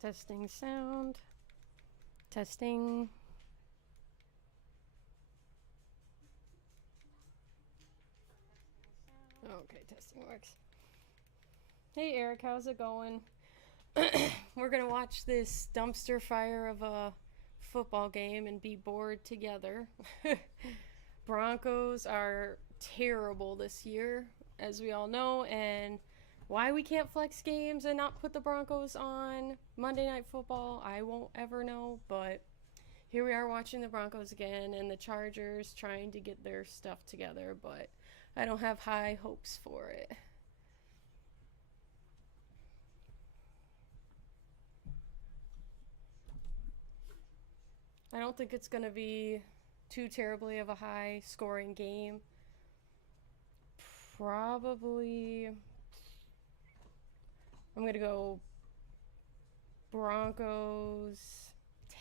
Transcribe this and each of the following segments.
Testing sound. Testing. Okay, testing works. Hey Eric, how's it going? We're gonna watch this dumpster fire of a football game and be bored together. Broncos are terrible this year, as we all know, and why we can't flex games and not put the Broncos on Monday Night Football, I won't ever know, but here we are watching the Broncos again and the Chargers trying to get their stuff together, but I don't have high hopes for it. I don't think it's going to be too terribly of a high scoring game. Probably I'm going to go Broncos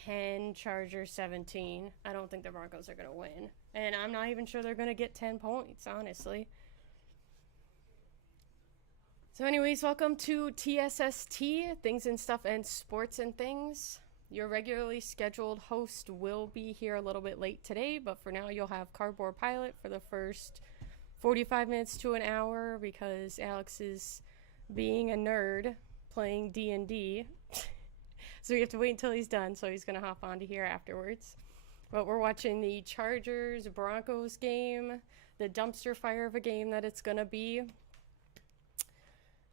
10, Chargers 17. I don't think the Broncos are going to win. And I'm not even sure they're going to get 10 points, honestly. So anyways, welcome to TSST, Things and Stuff and Sports and Things. Your regularly scheduled host will be here a little bit late today, but for now you'll have Cardboard Pilot for the first 45 minutes to an hour because Alex is being a nerd playing D&D. So we have to wait until he's done, so he's going to hop on to here afterwards. But we're watching the Chargers-Broncos game, the dumpster fire of a game that it's going to be.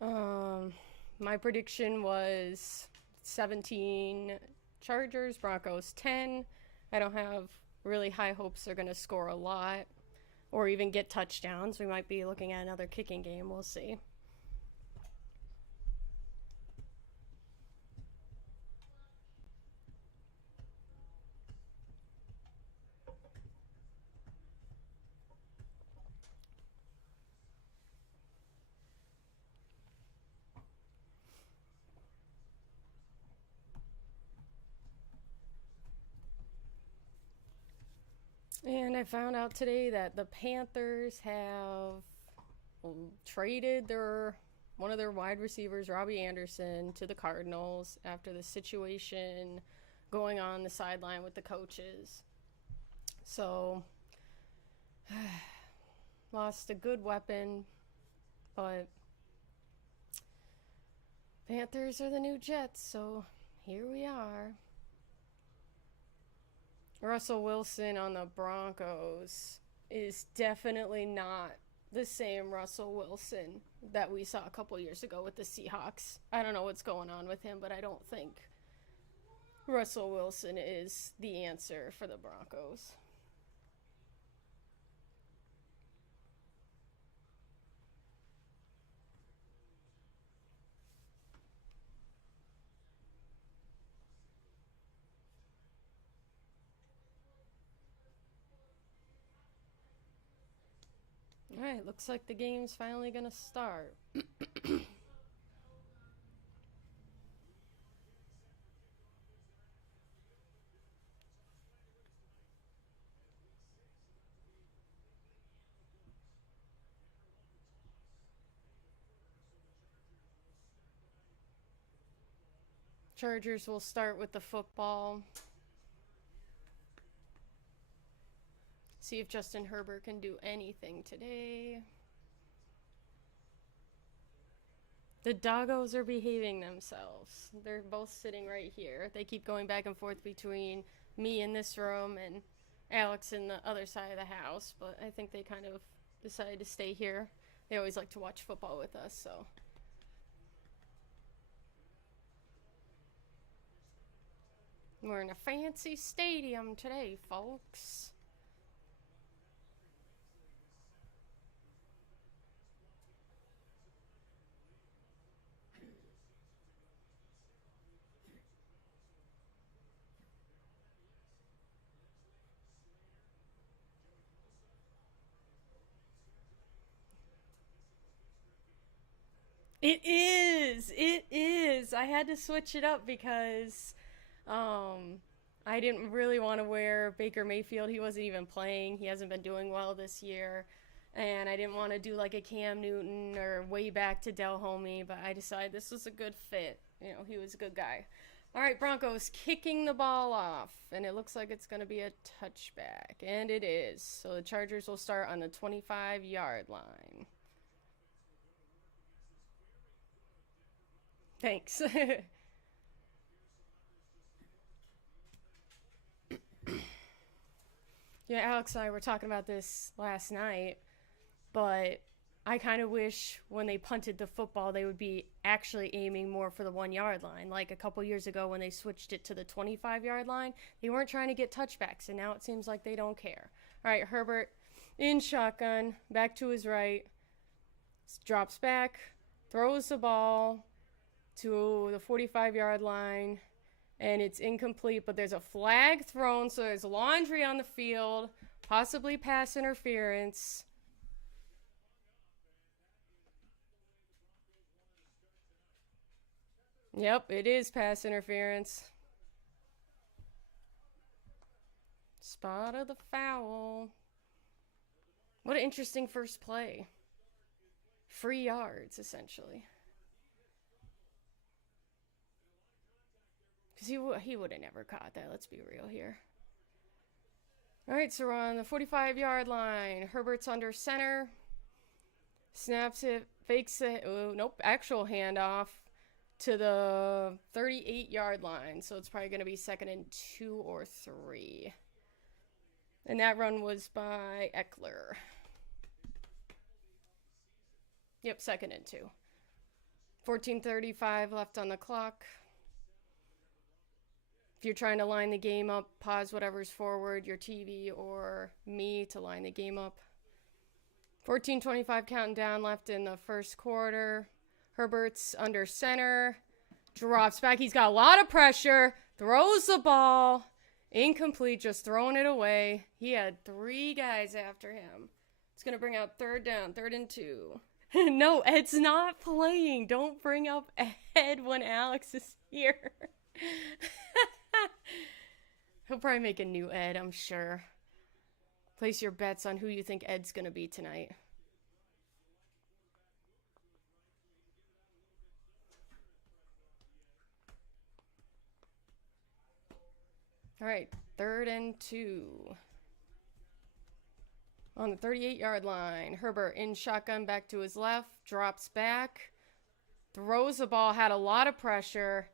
My prediction was 17 Chargers, Broncos 10. I don't have really high hopes they're going to score a lot or even get touchdowns. We might be looking at another kicking game. We'll see. And I found out today that the Panthers have traded one of their wide receivers, Robbie Anderson, to the Cardinals after the situation going on the sideline with the coaches. So, lost a good weapon, but Panthers are the new Jets, so here we are. Russell Wilson on the Broncos is definitely not the same Russell Wilson that we saw a couple years ago with the Seahawks. I don't know what's going on with him, but I don't think Russell Wilson is the answer for the Broncos. All right, looks like the game's finally going to start. Chargers will start with the football. See if Justin Herbert can do anything today. The doggos are behaving themselves. They're both sitting right here. They keep going back and forth between me in this room and Alex in the other side of the house, but I think they kind of decided to stay here. They always like to watch football with us, so. We're in a fancy stadium today, folks. It is. It is. I had to switch it up because I didn't really want to wear Baker Mayfield. He wasn't even playing. He hasn't been doing well this year. And I didn't want to do like a Cam Newton or way back to Del Homey, but I decided this was a good fit. You know, he was a good guy. All right, Broncos kicking the ball off, and it looks like it's going to be a touchback, and it is. So the Chargers will start on the 25-yard line. Thanks. Yeah, Alex and I were talking about this last night, but I kind of wish when they punted the football, they would be actually aiming more for the 1 yard line. Like a couple years ago when they switched it to the 25-yard line, they weren't trying to get touchbacks, and now it seems like they don't care. All right, Herbert in shotgun, back to his right, drops back, throws the ball to the 45-yard line, and it's incomplete, but there's a flag thrown, so there's laundry on the field, possibly pass interference. Yep, it is pass interference. Spot of the foul. What an interesting first play. Free yards, essentially. Because he would have never caught that, let's be real here. All right, so we're on the 45-yard line. Herbert's under center. Snaps it, fakes it. Oh, nope, actual handoff to the 38-yard line. So it's probably going to be 2nd and 2 or 3. And that run was by Eckler. Yep, 2nd and 2. 14:35 left on the clock. If you're trying to line the game up, pause whatever's forward, your TV or me, to line the game up. 14:25 counting down left in the first quarter. Herbert's under center. Drops back. He's got a lot of pressure. Throws the ball. Incomplete, just throwing it away. He had 3 guys after him. It's going to bring out 3rd down, 3rd and 2. No, Ed's not playing. Don't bring up Ed when Alex is here. He'll probably make a new Ed, I'm sure. Place your bets on who you think Ed's going to be tonight. All right, 3rd and 2. On the 38-yard line, Herbert in shotgun back to his left, drops back, throws the ball, had a lot of pressure.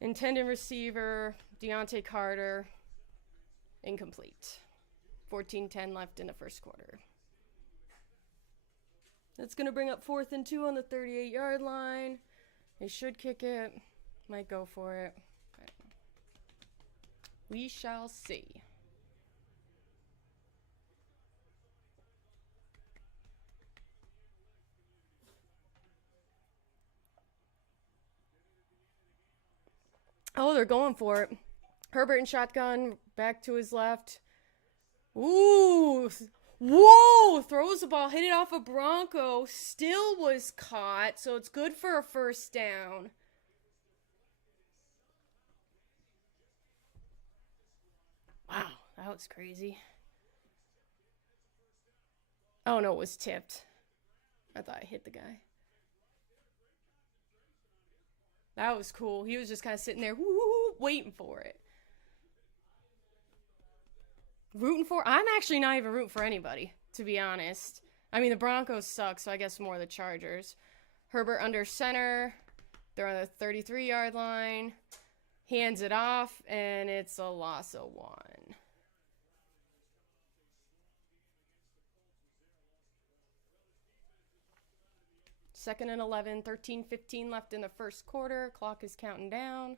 Intended receiver, Deontay Carter, incomplete. 14:10 left in the first quarter. That's going to bring up 4th and 2 on the 38-yard line. They should kick it. Might go for it. We shall see. Oh, they're going for it. Herbert in shotgun, back to his left. Ooh. Whoa! Throws the ball, hit it off a Bronco. Still was caught, so it's good for a 1st down. Wow, that was crazy. Oh, no, it was tipped. I thought I hit the guy. That was cool. He was just kind of sitting there, waiting for it. Rooting for? I'm actually not even rooting for anybody, to be honest. I mean, the Broncos suck, so I guess more the Chargers. Herbert under center. They're on the 33-yard line. Hands it off, and it's a loss of 1. 2nd and 11, 13:15 left in the first quarter. Clock is counting down.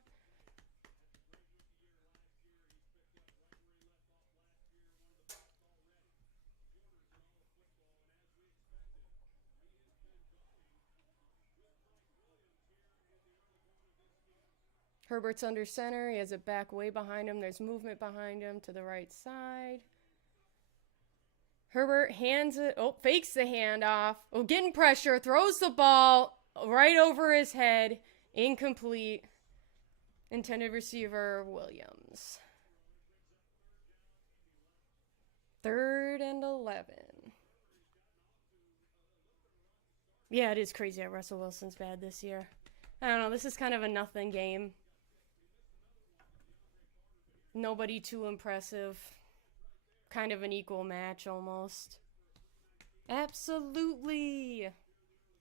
Herbert's under center. He has it back way behind him. There's movement behind him to the right side. Herbert hands it. Oh, fakes the handoff. Oh, getting pressure. Throws the ball right over his head. Incomplete. Intended receiver, Williams. 3rd and 11. Yeah, it is crazy that Russell Wilson's bad this year. I don't know. This is kind of a nothing game. Nobody too impressive. Kind of an equal match almost. Absolutely.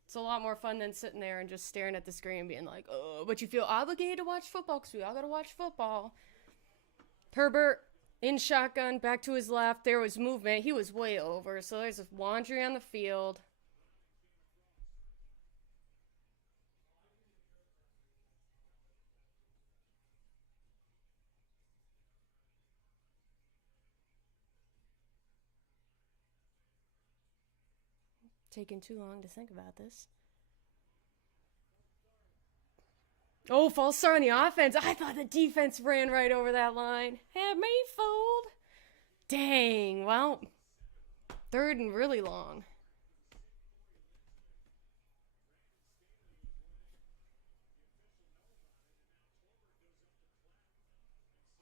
It's a lot more fun than sitting there and just staring at the screen being like, oh, but you feel obligated to watch football because we all got to watch football. Herbert in shotgun, back to his left. There was movement. He was way over. So there's laundry on the field. Taking too long to think about this. Oh, false start on the offense. I thought the defense ran right over that line. Had me fooled. Dang. Well, third and really long.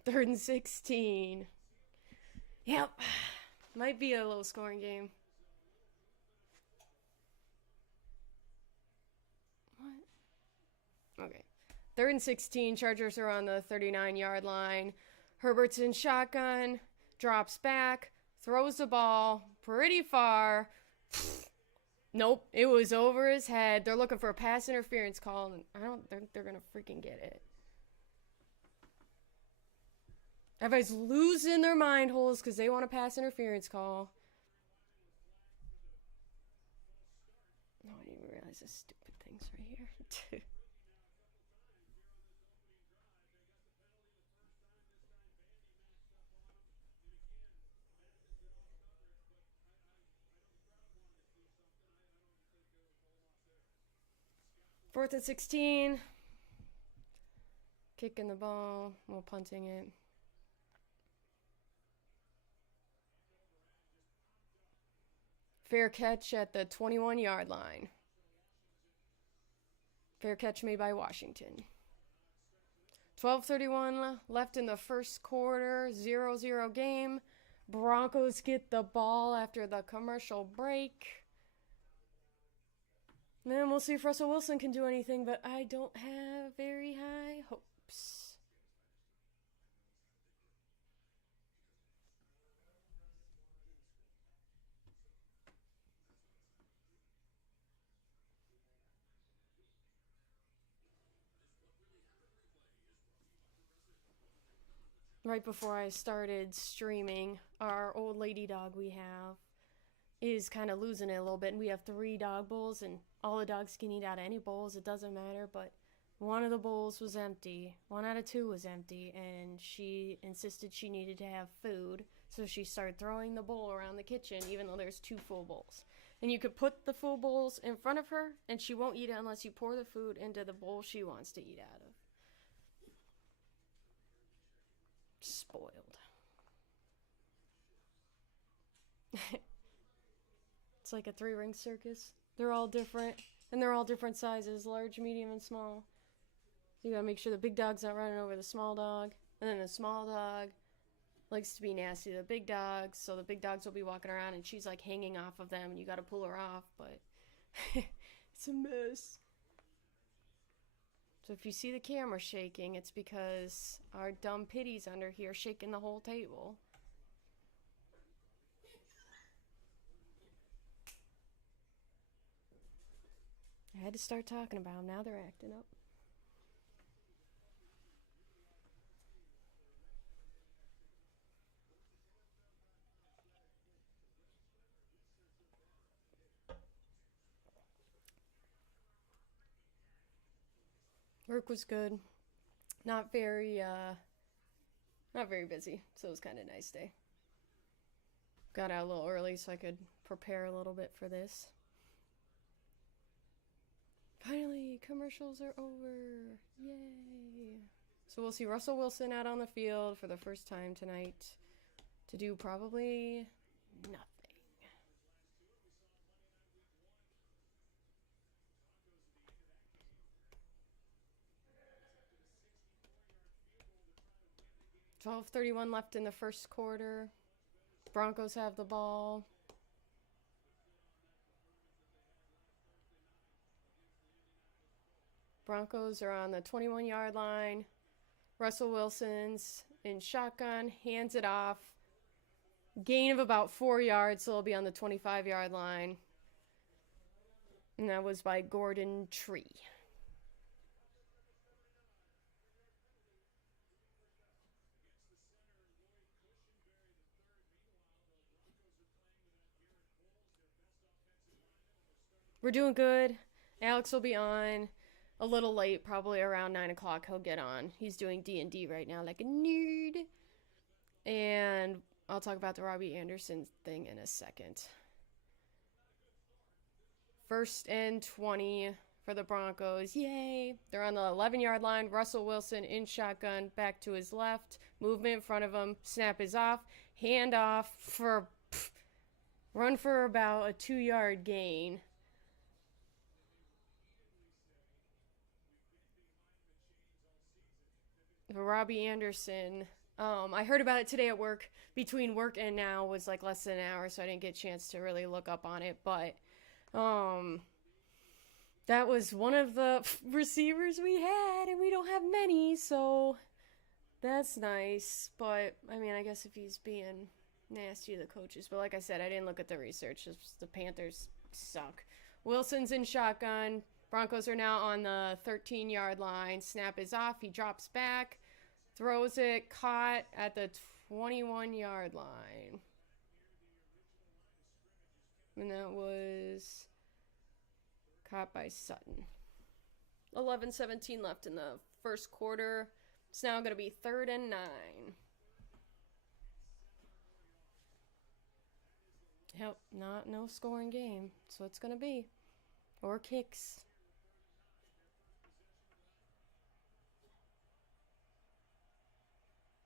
Third and 16. Yep. Might be a low scoring game. What? Okay. Third and 16. Chargers are on the 39-yard line. Herbert's in shotgun. Drops back. Throws the ball pretty far. Nope. It was over his head. They're looking for a pass interference call. And I don't think they're going to freaking get it. Everybody's losing their mind holes because they want a pass interference call. No, I didn't even realize this stupid thing's right here. 4th and 16. Kicking the ball while punting it. Fair catch at the 21-yard line. Fair catch made by Washington. 12:31 left in the first quarter. 0-0 game. Broncos get the ball after the commercial break. And then we'll see if Russell Wilson can do anything, but I don't have very high hopes. Right before I started streaming, our old lady dog we have is kind of losing it a little bit, and we have 3 dog bowls, and all the dogs can eat out of any bowls. It doesn't matter, but one of the bowls was empty. 1 out of 2 was empty, and she insisted she needed to have food, so she started throwing the bowl around the kitchen, even though there's 2 full bowls. And you could put the full bowls in front of her, and she won't eat it unless you pour the food into the bowl she wants to eat out of. Spoiled. It's like a 3-ring circus. They're all different, and they're all different sizes, large, medium, and small. So you gotta make sure the big dog's not running over the small dog, and then the small dog likes to be nasty to the big dogs, so the big dogs will be walking around, and she's like hanging off of them, and you gotta pull her off, but it's a mess. So if you see the camera shaking, it's because our dumb pitties under here shaking the whole table. I had to start talking about them. Now they're acting up. Work was good. Not very busy, so it was kind of a nice day. Got out a little early so I could prepare a little bit for this. Finally, commercials are over. Yay. So we'll see Russell Wilson out on the field for the first time tonight to do probably nothing. $12:31 left in the first quarter. Broncos have the ball. Broncos are on the 21-yard line. Russell Wilson's in shotgun, hands it off. Gain of about 4 yards, so it'll be on the 25-yard line. And that was by Gordon Tree. We're doing good. Alex will be on a little late, probably around 9 o'clock he'll get on. He's doing D&D right now like a nerd. And I'll talk about the Robbie Anderson thing in a second. 1st and 20 for the Broncos. Yay! They're on the 11-yard line. Russell Wilson in shotgun, back to his left. Movement in front of him. Snap is off. Hand off for... run for about a 2-yard gain. Robbie Anderson. I heard about it today at work. Between work and now was like less than an hour, so I didn't get a chance to really look up on it. But that was one of the receivers we had, and we don't have many, so that's nice. But I mean, I guess if he's being nasty to the coaches, but like I said, I didn't look at the research. Just the Panthers suck. Wilson's in shotgun. Broncos are now on the 13-yard line. Snap is off. He drops back. Throws it, caught at the 21-yard line. And that was caught by Sutton. 11:17 left in the first quarter. It's now going to be 3rd and 9. Yep, no scoring game. That's what it's going to be. Or kicks.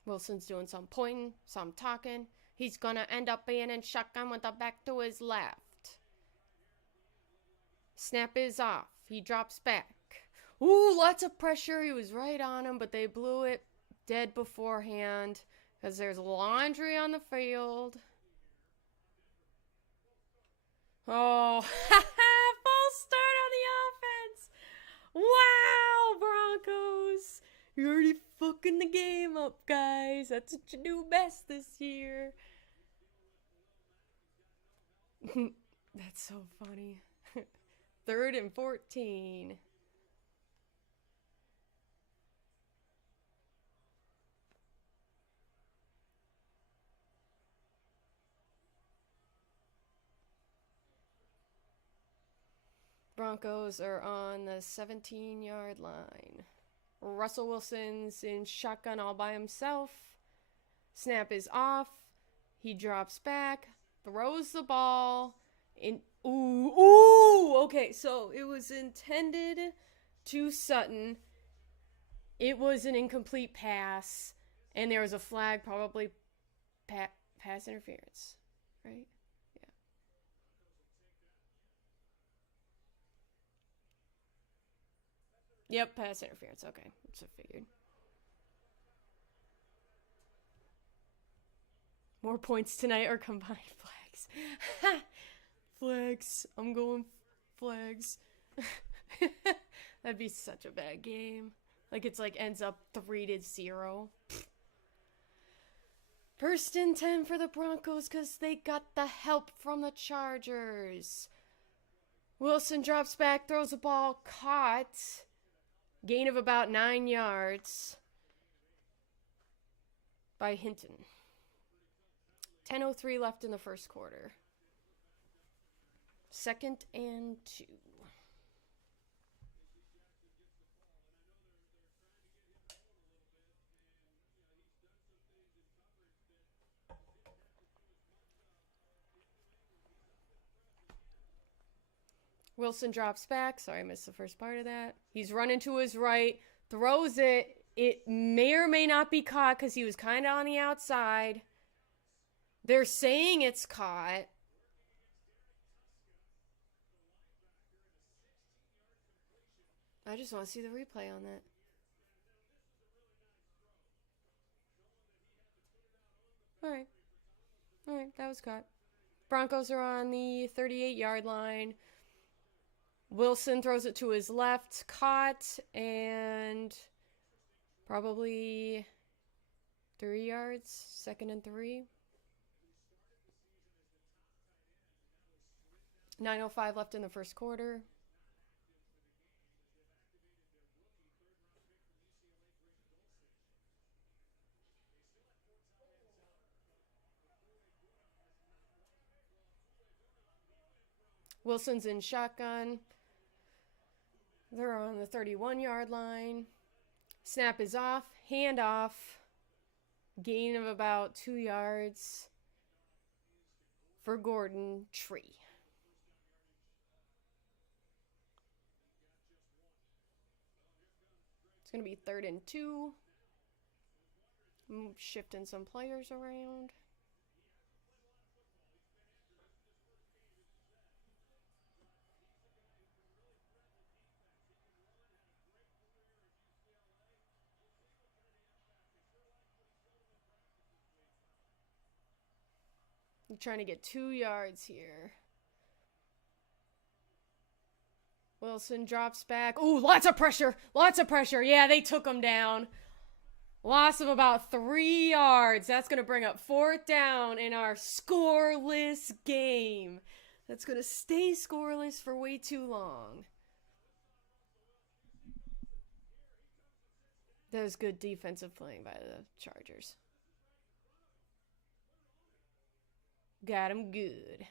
Wilson's doing some pointing, some talking. He's going to end up being in shotgun with the back to his left. Snap is off. He drops back. Ooh, lots of pressure. He was right on him, but they blew it dead beforehand because there's laundry on the field. Oh, false start on the offense. Wow, Broncos. You're already fucking the game up, guys. That's what you do best this year. That's so funny. 3rd and 14. Broncos are on the 17-yard line. Russell Wilson's in shotgun all by himself. Snap is off. He drops back, throws the ball. Okay, so it was intended to Sutton. It was an incomplete pass, and there was a flag, probably pass interference, right? Yep, pass interference. Okay, so figured. More points tonight or combined flags. Flags. I'm going flags. That'd be such a bad game. Like it's like ends up 3-0. 1st and 10 for the Broncos because they got the help from the Chargers. Wilson drops back, throws the ball, caught. Gain of about 9 yards by Hinton. 10:03 left in the first quarter. 2nd and 2. Wilson drops back. Sorry, I missed the first part of that. He's running to his right, throws it. It may or may not be caught because he was kind of on the outside. They're saying it's caught. I just want to see the replay on that. All right, that was caught. Broncos are on the 38-yard line. Wilson throws it to his left, caught, and probably 3 yards, 2nd and 3. 9:05 left in the first quarter. Wilson's in shotgun. They're on the 31-yard line. Snap is off. Handoff. Gain of about 2 yards for Gordon Tree. It's going to be 3rd and 2. Shifting some players around. I'm trying to get 2 yards here. Wilson drops back. Ooh, lots of pressure. Lots of pressure. Yeah, they took him down. Loss of about 3 yards. That's going to bring up 4th down in our scoreless game. That's going to stay scoreless for way too long. That was good defensive playing by the Chargers. Got him good.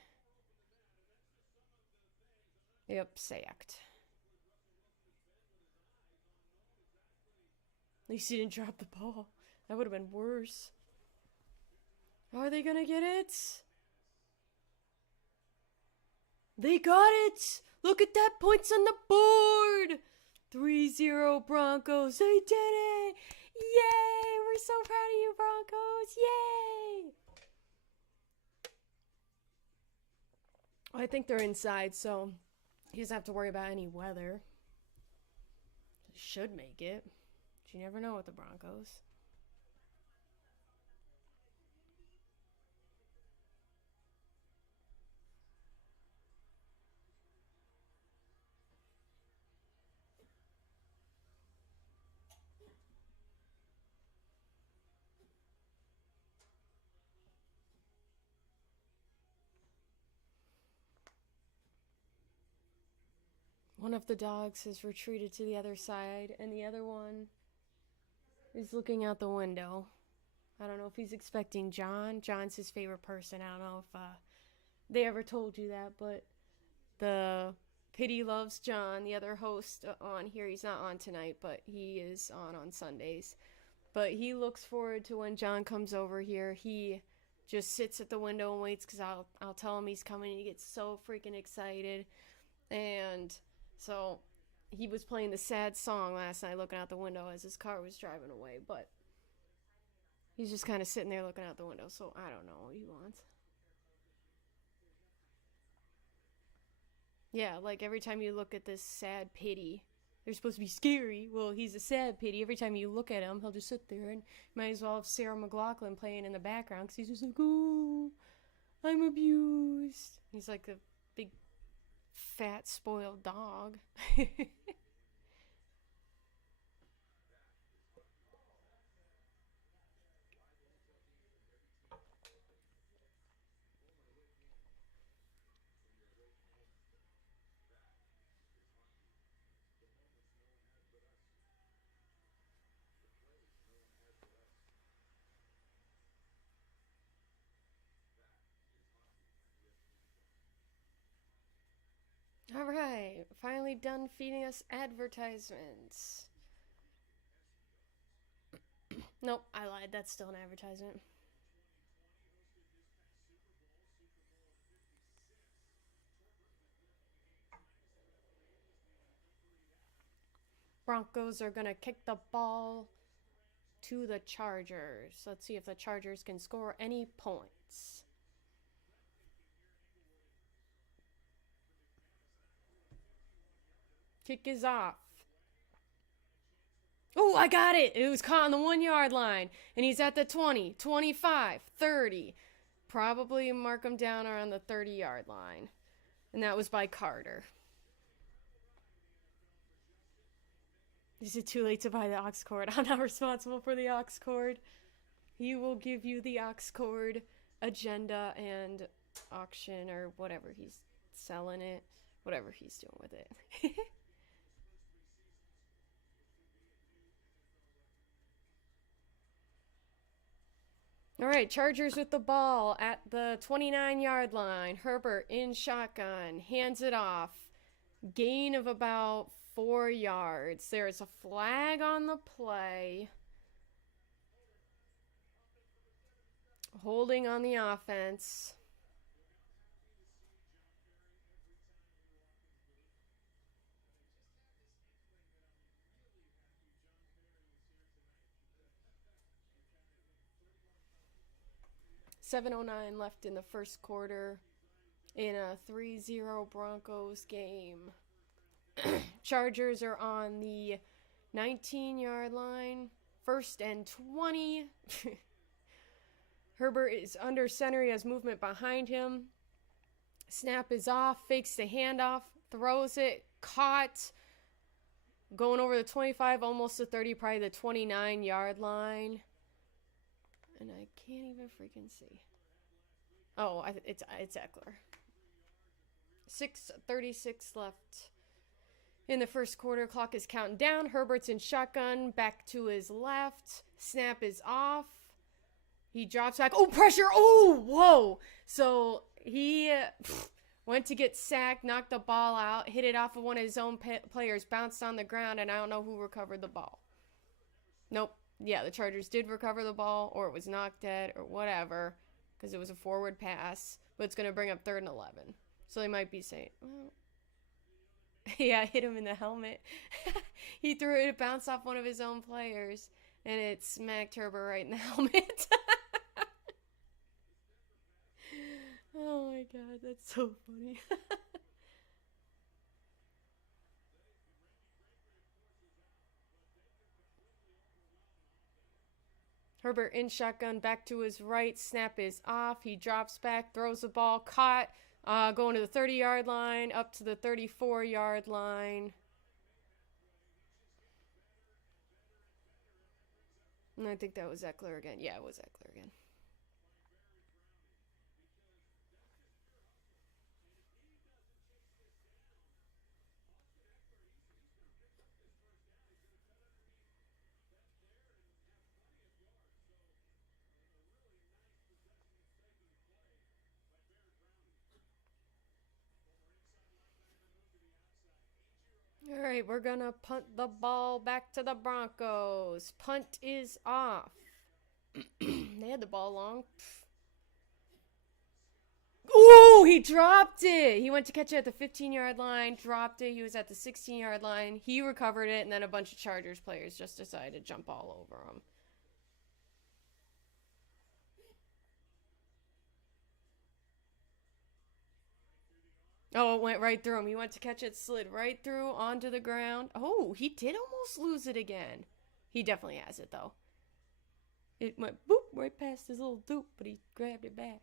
Yep, sacked. At least he didn't drop the ball. That would have been worse. Are they gonna get it? They got it! Look at that, points on the board! 3-0 Broncos. They did it! Yay! We're so proud of you, Broncos! Yay! I think they're inside, so he doesn't have to worry about any weather. Should make it. You never know with the Broncos. One of the dogs has retreated to the other side, and the other one is looking out the window. I don't know if he's expecting John. John's his favorite person. I don't know if they ever told you that, but the Pity Loves John, the other host on here, he's not on tonight, but he is on Sundays. But he looks forward to when John comes over here. He just sits at the window and waits because I'll tell him he's coming, and he gets so freaking excited. And so he was playing the sad song last night looking out the window as his car was driving away, but he's just kind of sitting there looking out the window, so I don't know what he wants. Yeah, like every time you look at this sad Pity, they're supposed to be scary. Well, he's a sad Pity. Every time you look at him, he'll just sit there, and might as well have Sarah McLachlan playing in the background because he's just like, oh, I'm abused. He's like a big fat spoiled dog. All right, finally done feeding us advertisements. Nope, I lied. That's still an advertisement. Broncos are going to kick the ball to the Chargers. Let's see if the Chargers can score any points. Kick is off. Oh, I got it. It was caught on the 1 yard line. And he's at the 20, 25, 30. Probably mark him down around the 30-yard line. And that was by Carter. Is it too late to buy the aux cord? I'm not responsible for the aux cord. He will give you the aux cord agenda and auction or whatever he's selling it, whatever he's doing with it. All right, Chargers with the ball at the 29-yard line. Herbert in shotgun, hands it off. Gain of about 4 yards. There's a flag on the play. Holding on the offense. .709 left in the first quarter in a 3-0 Broncos game. Chargers are on the 19-yard line. 1st and 20. Herbert is under center. He has movement behind him. Snap is off. Fakes the handoff. Throws it. Caught. Going over the 25, almost the 30, probably the 29-yard line. And I can't even freaking see. Oh, it's Eckler. 6:36 left in the first quarter. Clock is counting down. Herbert's in shotgun. Back to his left. Snap is off. He drops back. Oh, pressure. Oh, whoa. So he went to get sacked, knocked the ball out, hit it off of one of his own players, bounced on the ground, and I don't know who recovered the ball. Nope. Yeah, the Chargers did recover the ball, or it was knocked dead, or whatever, because it was a forward pass, but it's going to bring up 3rd and 11. So they might be saying, well, yeah, hit him in the helmet. He threw it, it bounced off one of his own players, and it smacked Herbert right in the helmet. Oh my god, that's so funny. Herbert in shotgun, back to his right. Snap is off. He drops back, throws the ball, caught, going to the 30-yard line, up to the 34-yard line. And I think that was Eckler again. Yeah, it was Eckler again. All right, we're going to punt the ball back to the Broncos. Punt is off. They had the ball long. Ooh, he dropped it. He went to catch it at the 15-yard line, dropped it. He was at the 16-yard line. He recovered it, and then a bunch of Chargers players just decided to jump all over him. Oh, it went right through him. He went to catch it, slid right through onto the ground. Oh, he did almost lose it again. He definitely has it, though. It went boop right past his little doop, but he grabbed it back.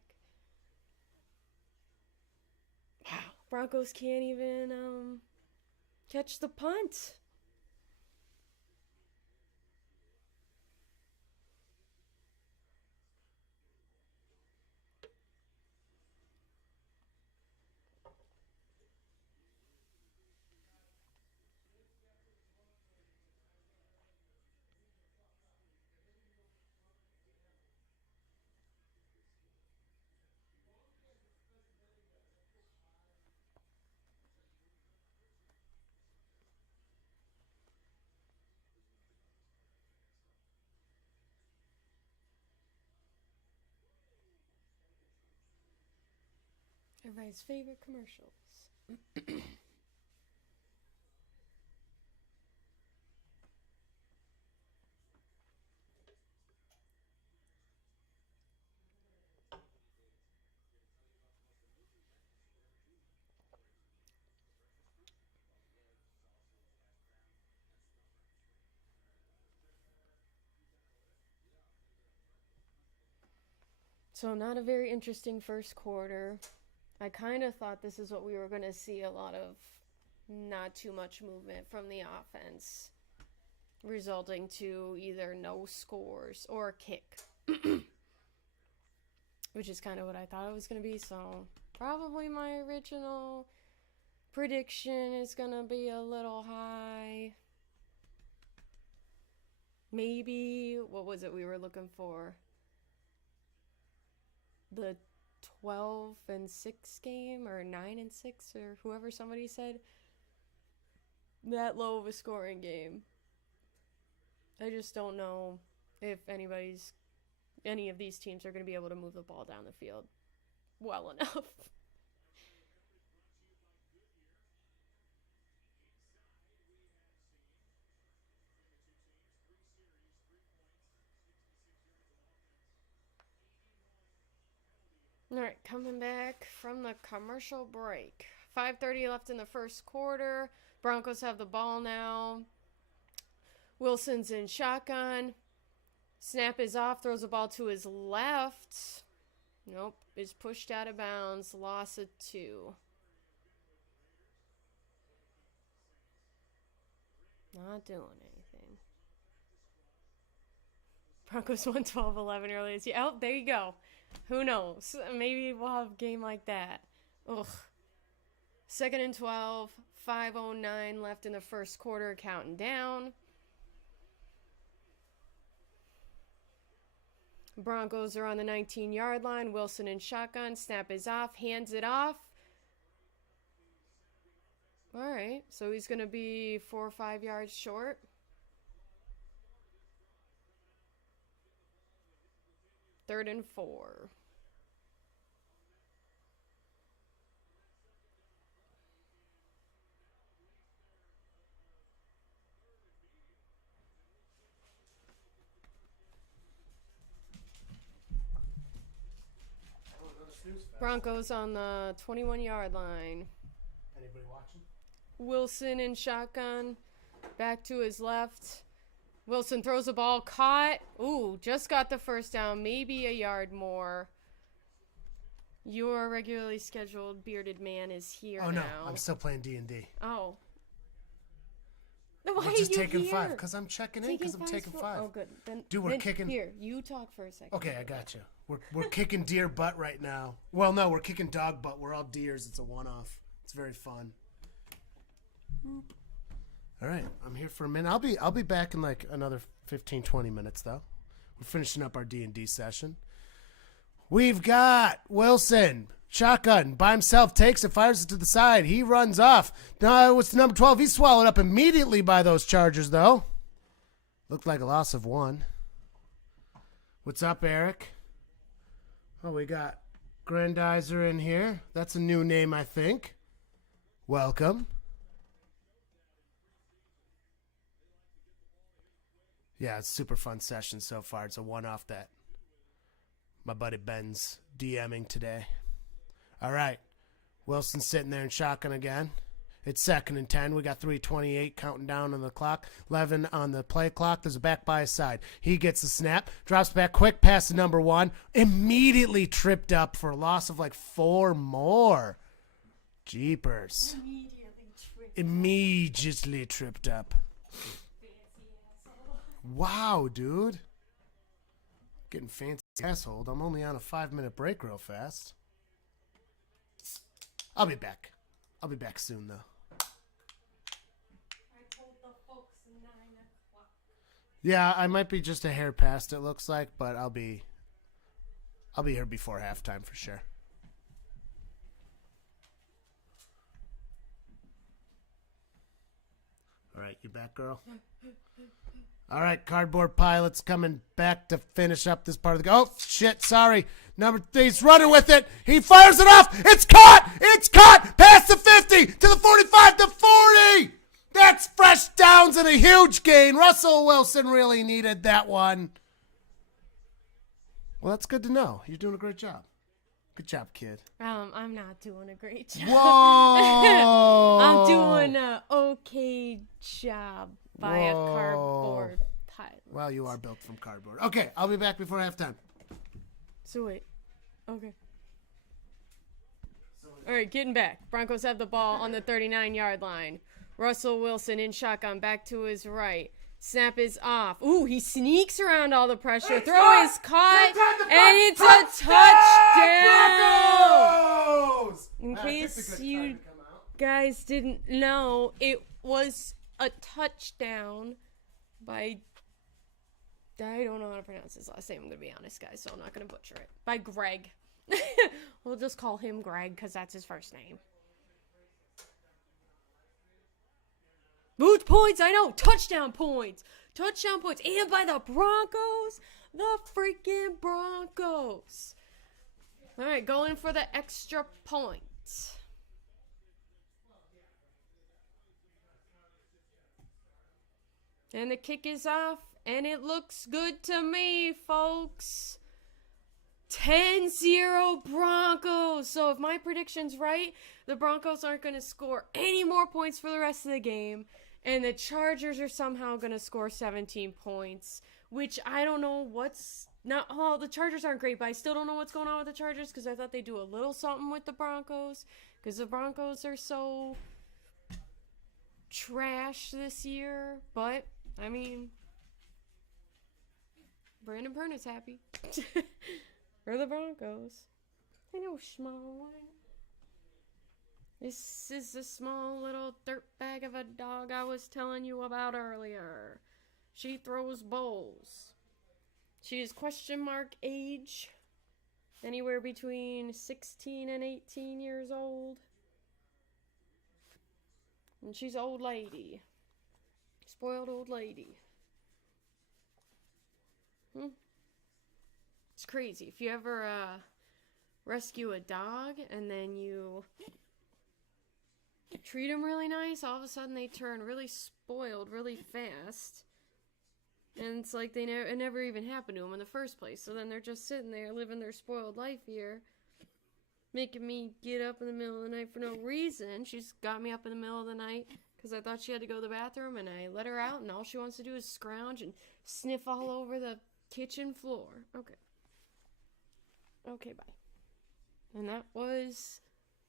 Wow. Broncos can't even catch the punt. Everybody's favorite commercials. So not a very interesting first quarter. I kind of thought this is what we were going to see, a lot of not too much movement from the offense, resulting to either no scores or a kick. which is kind of what I thought it was going to be. So probably my original prediction is going to be a little high. Maybe, what was it we were looking for? The 12-6 game, or 9-6, or whoever somebody said. That low of a scoring game. I just don't know if any of these teams are going to be able to move the ball down the field well enough. All right, coming back from the commercial break. 5:30 left in the first quarter. Broncos have the ball now. Wilson's in shotgun. Snap is off, throws the ball to his left. Nope, is pushed out of bounds. Loss of 2. Not doing anything. Broncos won 12-11 earlier this year. Oh, there you go. Who knows? Maybe we'll have a game like that. Ugh. 2nd and 12. 5:09 left in the first quarter. Counting down. Broncos are on the 19-yard line. Wilson in shotgun. Snap is off. Hands it off. All right. So he's going to be 4 or 5 yards short. 3rd and 4. Broncos on the 21-yard line. Anybody watching? Wilson in shotgun. Back to his left. Wilson throws the ball. Caught. Ooh, just got the first down. Maybe a yard more. Your regularly scheduled bearded man is here now. Oh, no. I'm still playing D&D. Oh. Why We're just you taking here? 5. Because I'm checking in. Because I'm taking 5. Oh, good. Dude, we're kicking. Here, you talk for a second. Okay, I got you. We're kicking deer butt right now. Well, no, we're kicking dog butt. We're all deers. It's a one-off. It's very fun. All right, I'm here for a minute. I'll be back in like another 15, 20 minutes though. We're finishing up our D&D session. We've got Wilson, shotgun, by himself, takes it, fires it to the side. He runs off. No, it's number 12. He's swallowed up immediately by those Chargers though. Looked like a loss of 1. What's up, Eric? Oh, we got Grandizer in here. That's a new name, I think. Welcome. Yeah, it's a super fun session so far. It's a one-off that my buddy Ben's DMing today. All right. Wilson's sitting there in shotgun again. It's 2nd and 10. We got 3:28 counting down on the clock. 11 on the play clock. There's a back by his side. He gets the snap. Drops back quick past the number 1. Immediately tripped up for a loss of like 4 more. Jeepers. Immediately tripped up. Wow, dude. Getting fancy asshole. I'm only on a 5-minute break real fast. I'll be back. I'll be back soon, though. I told the folks 9 o'clock. Yeah, I might be just a hair past, it looks like, but I'll be here before halftime for sure. All right, you back, girl? All right, Cardboard Pilot's coming back to finish up this part of the game. Oh, shit, sorry. Number 3, he's running with it. He fires it off. It's caught. It's caught. Past the 50 to the 45 to 40. That's fresh downs and a huge gain. Russell Wilson really needed that one. Well, that's good to know. You're doing a great job. Good job, kid. I'm not doing a great job. Whoa. I'm doing a okay job by a cardboard pilot. Well, you are built from cardboard. Okay, I'll be back before halftime. So wait. Okay. All right, getting back. Broncos have the ball on the 39-yard line. Russell Wilson in shotgun, back to his right. Snap is off. Ooh, he sneaks around all the pressure. Throw is caught, and it's a touchdown! Broncos! In case you guys didn't know, it was a touchdown by... I don't know how to pronounce his last name, I'm going to be honest, guys, so I'm not going to butcher it. By Greg. We'll just call him Greg, because that's his first name. Boot points, I know. Touchdown points. Touchdown points. And by the Broncos. The freaking Broncos. All right, going for the extra point. And the kick is off. And it looks good to me, folks. 10-0 Broncos. So if my prediction's right, the Broncos aren't going to score any more points for the rest of the game. And the Chargers are somehow going to score 17 points, which I don't know what's not. Oh, the Chargers aren't great, but I still don't know what's going on with the Chargers because I thought they'd do a little something with the Broncos because the Broncos are so trash this year. But, I mean, Brandon Perna's happy. For the Broncos. I know, small one. This is the small little dirtbag of a dog I was telling you about earlier. She throws bowls. She is question mark age. Anywhere between 16 and 18 years old. And she's an old lady. Spoiled old lady. It's crazy. If you ever rescue a dog and then you treat them really nice, all of a sudden they turn really spoiled really fast. And it's like it never even happened to them in the first place. So then they're just sitting there living their spoiled life here, making me get up in the middle of the night for no reason. She's got me up in the middle of the night because I thought she had to go to the bathroom, and I let her out, and all she wants to do is scrounge and sniff all over the kitchen floor. Okay, bye. And that was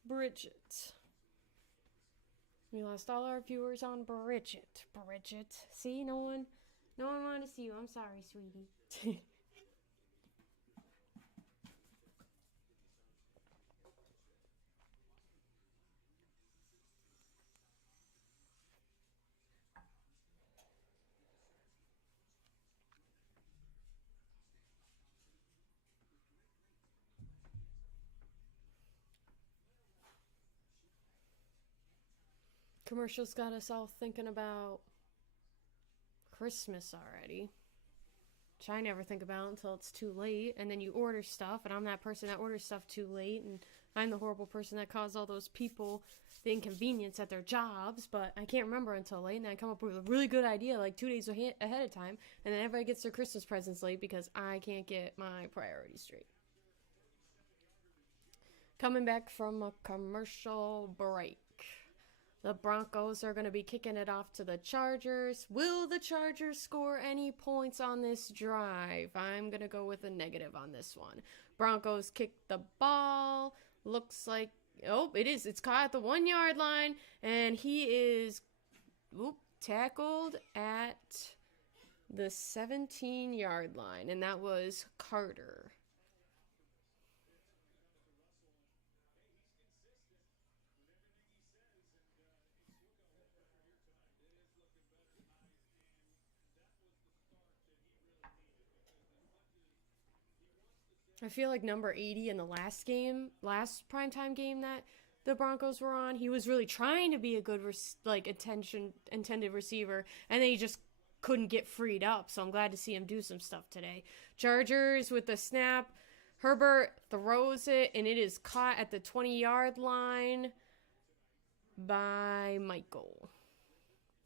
Bridget. We lost all our viewers on Bridget. See, no one wanted to see you. I'm sorry, sweetie. Commercials got us all thinking about Christmas already, which I never think about until it's too late, and then you order stuff, and I'm that person that orders stuff too late, and I'm the horrible person that caused all those people the inconvenience at their jobs, but I can't remember until late, and then I come up with a really good idea like 2 days ahead of time, and then everybody gets their Christmas presents late because I can't get my priorities straight. Coming back from a commercial break. The Broncos are going to be kicking it off to the Chargers. Will the Chargers score any points on this drive? I'm going to go with a negative on this one. Broncos kick the ball. Looks like, it is. It's caught at the 1 yard line. And he is tackled at the 17 yard line. And that was Carter. I feel like number 80 in the last primetime game that the Broncos were on, he was really trying to be a good, intended receiver, and then he just couldn't get freed up, so I'm glad to see him do some stuff today. Chargers with the snap. Herbert throws it, and it is caught at the 20-yard line by Michael.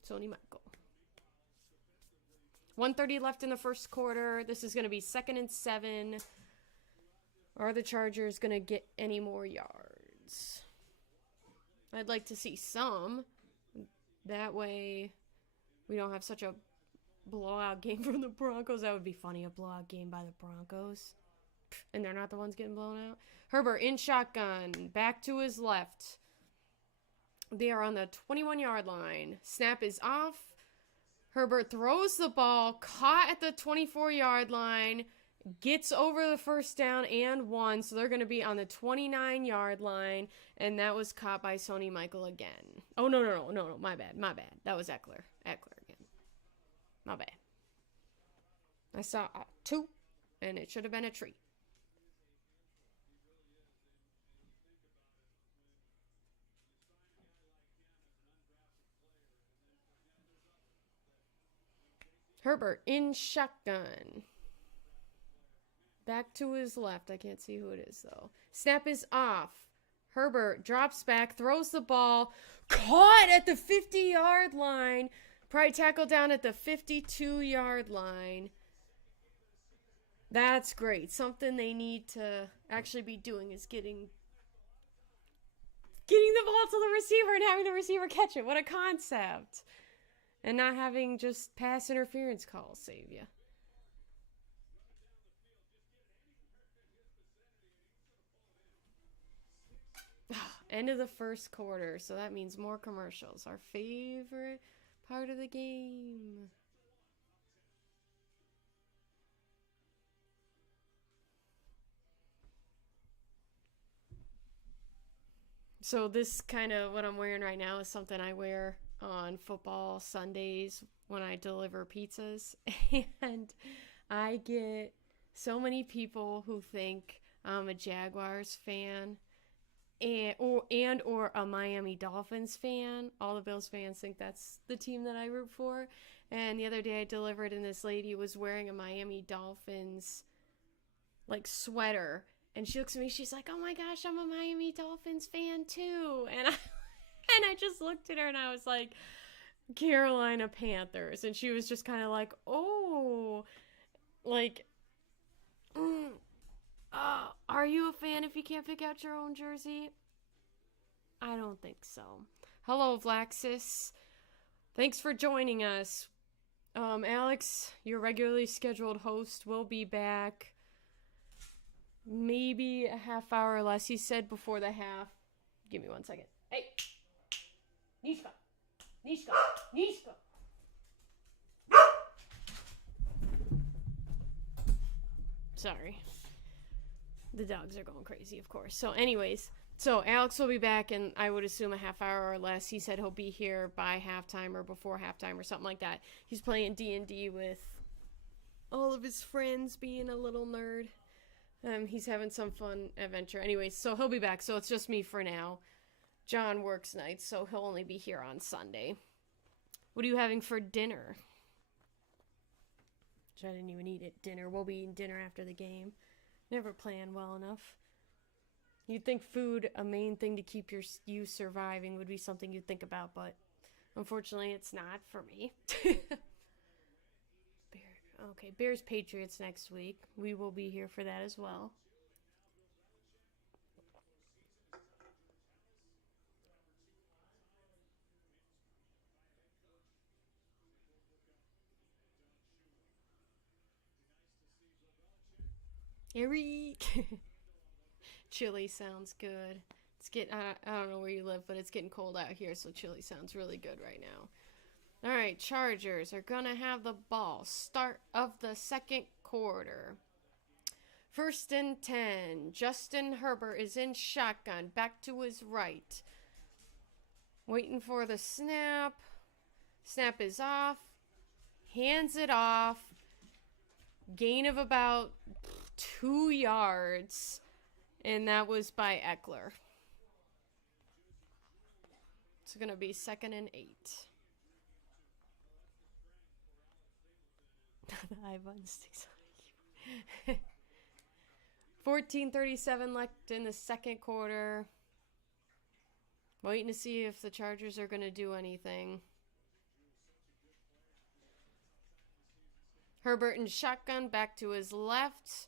Sony Michael. 1:30 left in the first quarter. This is going to be 2nd and 7. Are the Chargers going to get any more yards? I'd like to see some. That way we don't have such a blowout game from the Broncos. That would be funny, a blowout game by the Broncos. And they're not the ones getting blown out. Herbert in shotgun. Back to his left. They are on the 21-yard line. Snap is off. Herbert throws the ball, caught at the 24-yard line, gets over the first down and 1, so they're going to be on the 29-yard line, and that was caught by Sony Michael again. Oh, no, my bad. That was Eckler again. My bad. I saw a 2, and it should have been a 3. Herbert in shotgun. Back to his left. I can't see who it is, though. Snap is off. Herbert drops back, throws the ball. Caught at the 50-yard line. Probably tackled down at the 52-yard line. That's great. Something they need to actually be doing is getting the ball to the receiver and having the receiver catch it. What a concept. And not having just pass interference calls save you. End of the first quarter, so that means more commercials. Our favorite part of the game. So this kind of what I'm wearing right now is something I wear on football Sundays when I deliver pizzas. And I get so many people who think I'm a Jaguars fan or a Miami Dolphins fan. All the Bills fans think that's the team that I root for. And the other day I delivered and this lady was wearing a Miami Dolphins like sweater. And she looks at me, she's like, oh my gosh, I'm a Miami Dolphins fan too. And I just looked at her and I was like, Carolina Panthers. And she was just kind of like, oh, like, are you a fan if you can't pick out your own jersey? I don't think so. Hello, Vlaxis. Thanks for joining us. Alex, your regularly scheduled host, will be back maybe a half hour or less. He said before the half. Give me 1 second. Hey! Nishka! Sorry. The dogs are going crazy, of course. So anyways, Alex will be back in, I would assume, a half hour or less. He said he'll be here by halftime or before halftime or something like that. He's playing D&D with all of his friends, being a little nerd. He's having some fun adventure. Anyways, so he'll be back. So it's just me for now. John works nights, so he'll only be here on Sunday. What are you having for dinner? Which I didn't even eat at dinner. We'll be eating dinner after the game. Never plan well enough. You'd think food, a main thing to keep you surviving, would be something you'd think about, but unfortunately it's not for me. Okay, Bears Patriots next week. We will be here for that as well. Eric. Chili sounds good. I don't know where you live, but it's getting cold out here, so chili sounds really good right now. All right, Chargers are going to have the ball. Start of the second quarter. 1st and 10. Justin Herbert is in shotgun. Back to his right. Waiting for the snap. Snap is off. Hands it off. Gain of about 2 yards. And that was by Eckler. It's going to be 2nd and 8. The iPhone sticks on 14:37 left in the second quarter. Waiting to see if the Chargers are going to do anything. Herbert in shotgun, back to his left.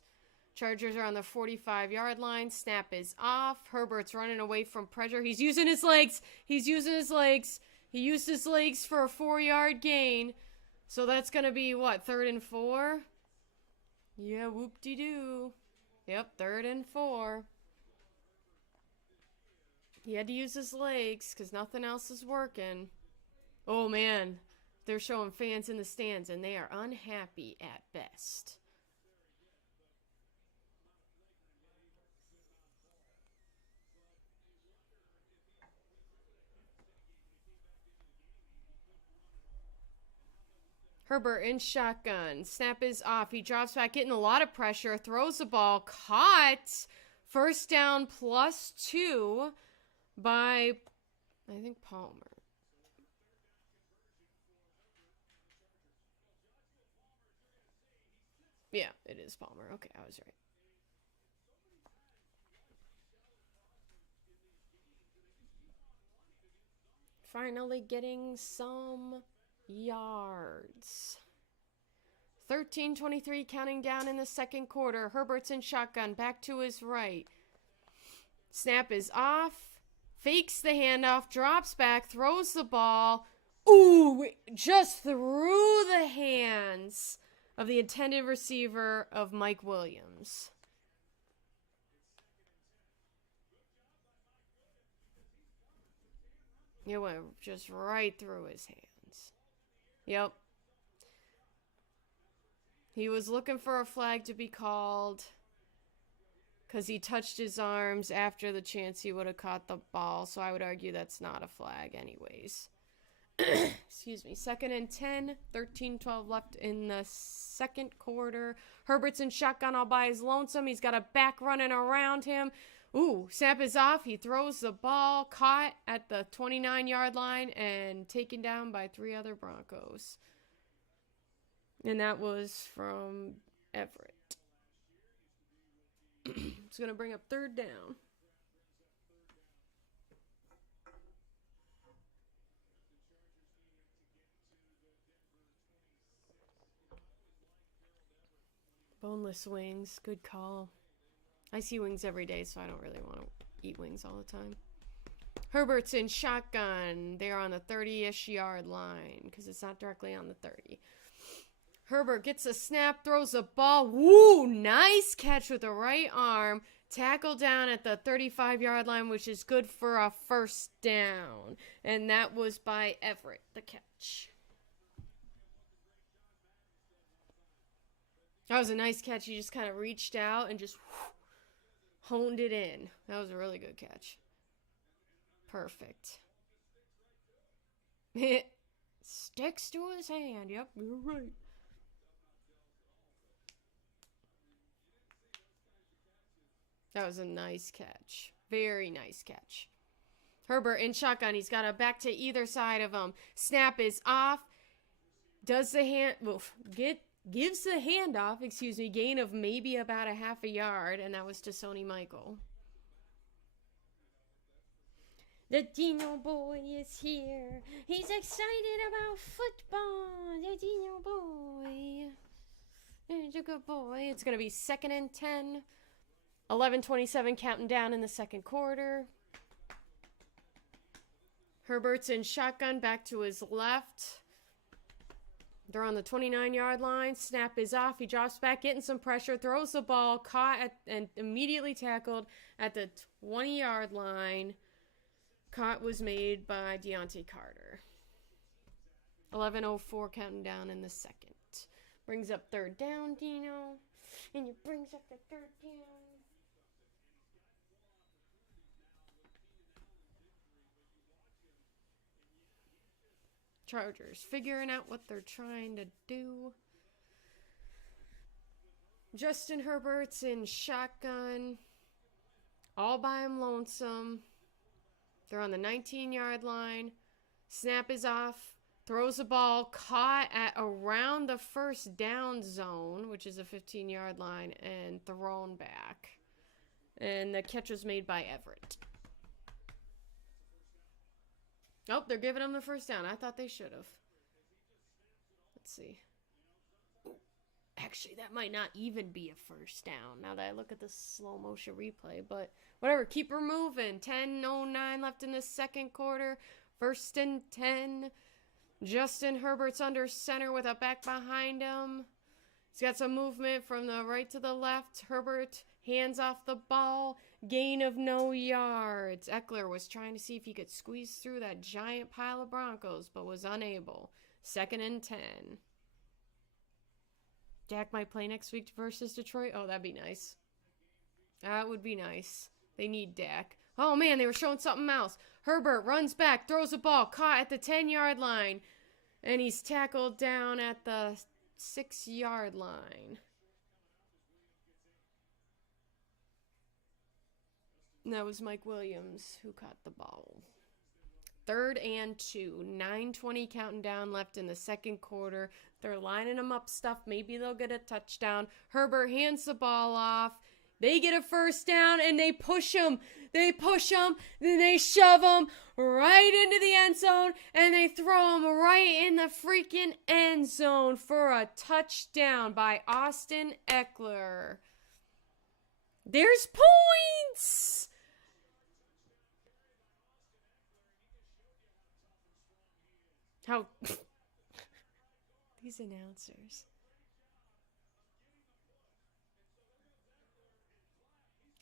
Chargers are on the 45-yard line. Snap is off. Herbert's running away from pressure. He's using his legs. He used his legs for a 4-yard gain. So that's going to be, what, 3rd and 4? Yeah, whoop-de-doo. Yep, 3rd and 4. He had to use his legs because nothing else is working. Oh, man. they're showing fans in the stands, and they are unhappy at best. Herbert in shotgun. Snap is off. He drops back, getting a lot of pressure. Throws the ball. Caught. First down +2 by, I think, Palmer. Yeah, it is Palmer. Okay, I was right. Finally getting some yards. 13:23 counting down in the second quarter. Herbert's in shotgun. Back to his right. Snap is off. Fakes the handoff. Drops back. Throws the ball. Ooh, just through the hands of the intended receiver of Mike Williams. It went just right through his hands. Yep. He was looking for a flag to be called because he touched his arms after the chance he would have caught the ball. So I would argue that's not a flag anyways. Excuse me. 2nd and 10. 13-12 left in the second quarter. Herbert's in shotgun all by his lonesome. He's got a back running around him. Ooh, snap is off. He throws the ball. Caught at the 29-yard line and taken down by 3 other Broncos. And that was from Everett. It's going to bring up 3rd down. Boneless wings. Good call. I see wings every day, so I don't really want to eat wings all the time. Herbert's in shotgun. They're on the 30-ish yard line because it's not directly on the 30. Herbert gets a snap, throws the ball. Woo! Nice catch with the right arm. Tackle down at the 35-yard line, which is good for a first down. And that was by Everett, the catch. That was a nice catch. He just kind of reached out and just honed it in. That was a really good catch. Perfect. It sticks to his hand. Yep, you're right. That was a nice catch. Very nice catch. Herbert in shotgun. He's got a back to either side of him. Snap is off. Does the hand... Gives the handoff, gain of maybe about a half a yard, and that was to Sony Michael. The Dino Boy is here. He's excited about football. The Dino Boy. He's a good boy. It's going to be 2nd and 10. 11:27 counting down in the second quarter. Herbert's in shotgun back to his left. They're on the 29-yard line. Snap is off. He drops back, getting some pressure, throws the ball, caught and immediately tackled at the 20-yard line. Caught was made by Deontay Carter. 11:04 counting down in the second. Brings up 3rd down, Dino. And it brings up the 3rd down. Chargers figuring out what they're trying to do. Justin Herbert's in shotgun. All by him lonesome. They're on the 19-yard line. Snap is off. Throws the ball. Caught at around the first down zone, which is a 15-yard line, and thrown back. And the catch was made by Everett. Oh, they're giving him the first down. I thought they should have. Let's see. Ooh, actually, that might not even be a first down now that I look at the slow motion replay. But whatever, keep her moving. 10:09 left in the second quarter. 1st and 10. Justin Herbert's under center with a back behind him. He's got some movement from the right to the left. Herbert hands off the ball. Gain of no yards. Eckler was trying to see if he could squeeze through that giant pile of Broncos, but was unable. 2nd and 10. Dak might play next week versus Detroit. Oh, that'd be nice. That would be nice. They need Dak. Oh, man, they were showing something else. Herbert runs back, throws the ball, caught at the 10-yard line, and he's tackled down at the 6-yard line. And that was Mike Williams who caught the ball. 3rd and 2. 9:20 counting down left in the second quarter. They're lining them up stuff. Maybe they'll get a touchdown. Herbert hands the ball off. They get a first down, and they push him. They push him, then they shove him right into the end zone, and they throw him right in the freaking end zone for a touchdown by Austin Eckler. There's points! How... These announcers.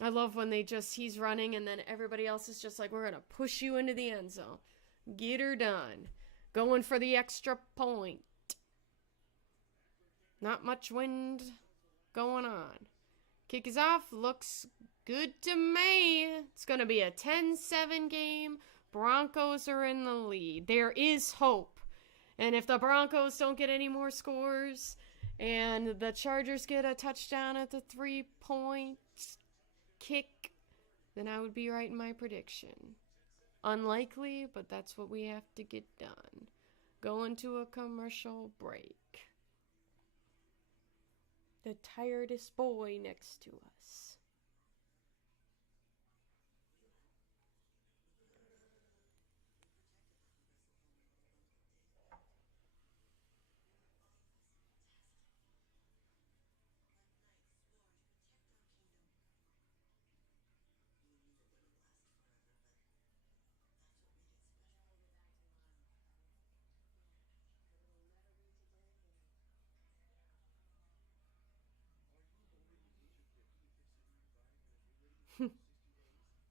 I love when he's running and then everybody else is just like, we're going to push you into the end zone. Get her done. Going for the extra point. Not much wind going on. Kick is off. Looks good to me. It's going to be a 10-7 game. Broncos are in the lead. There is hope. And if the Broncos don't get any more scores and the Chargers get a touchdown at the 3-point kick, then I would be right in my prediction. Unlikely, but that's what we have to get done. Going to a commercial break. The tiredest boy next to us.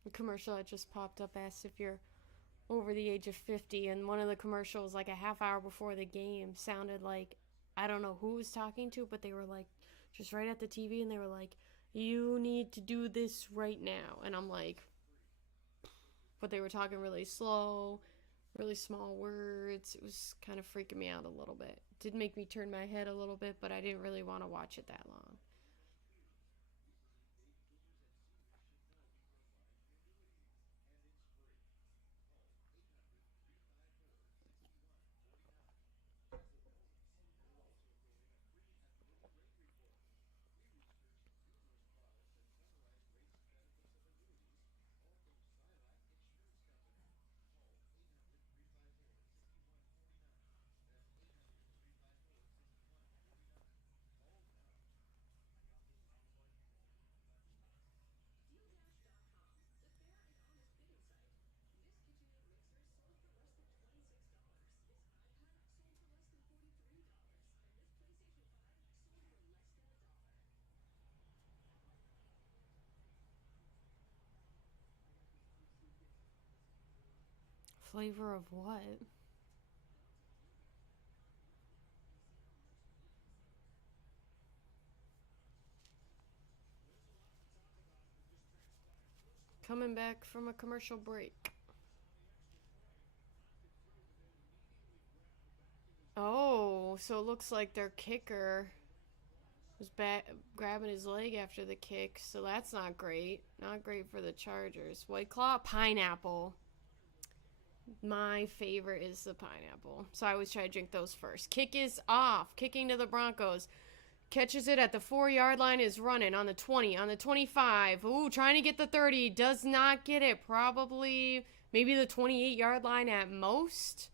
The commercial that just popped up asked if you're over the age of 50, and one of the commercials, like a half hour before the game, sounded like, I don't know who was talking to, but they were like, just right at the TV, and they were like, you need to do this right now. And I'm like, but they were talking really slow, really small words. It was kind of freaking me out a little bit. It did make me turn my head a little bit, but I didn't really want to watch it that long. Flavor of what? Coming back from a commercial break. Oh, so it looks like their kicker was grabbing his leg after the kick, so that's not great. Not great for the Chargers. White Claw, pineapple. My favorite is the pineapple, so I always try to drink those first. Kick is off. Kicking to the Broncos. Catches it at the 4-yard line, is running on the 20, on the 25. Ooh, trying to get the 30. Does not get it. Probably maybe the 28-yard line at most.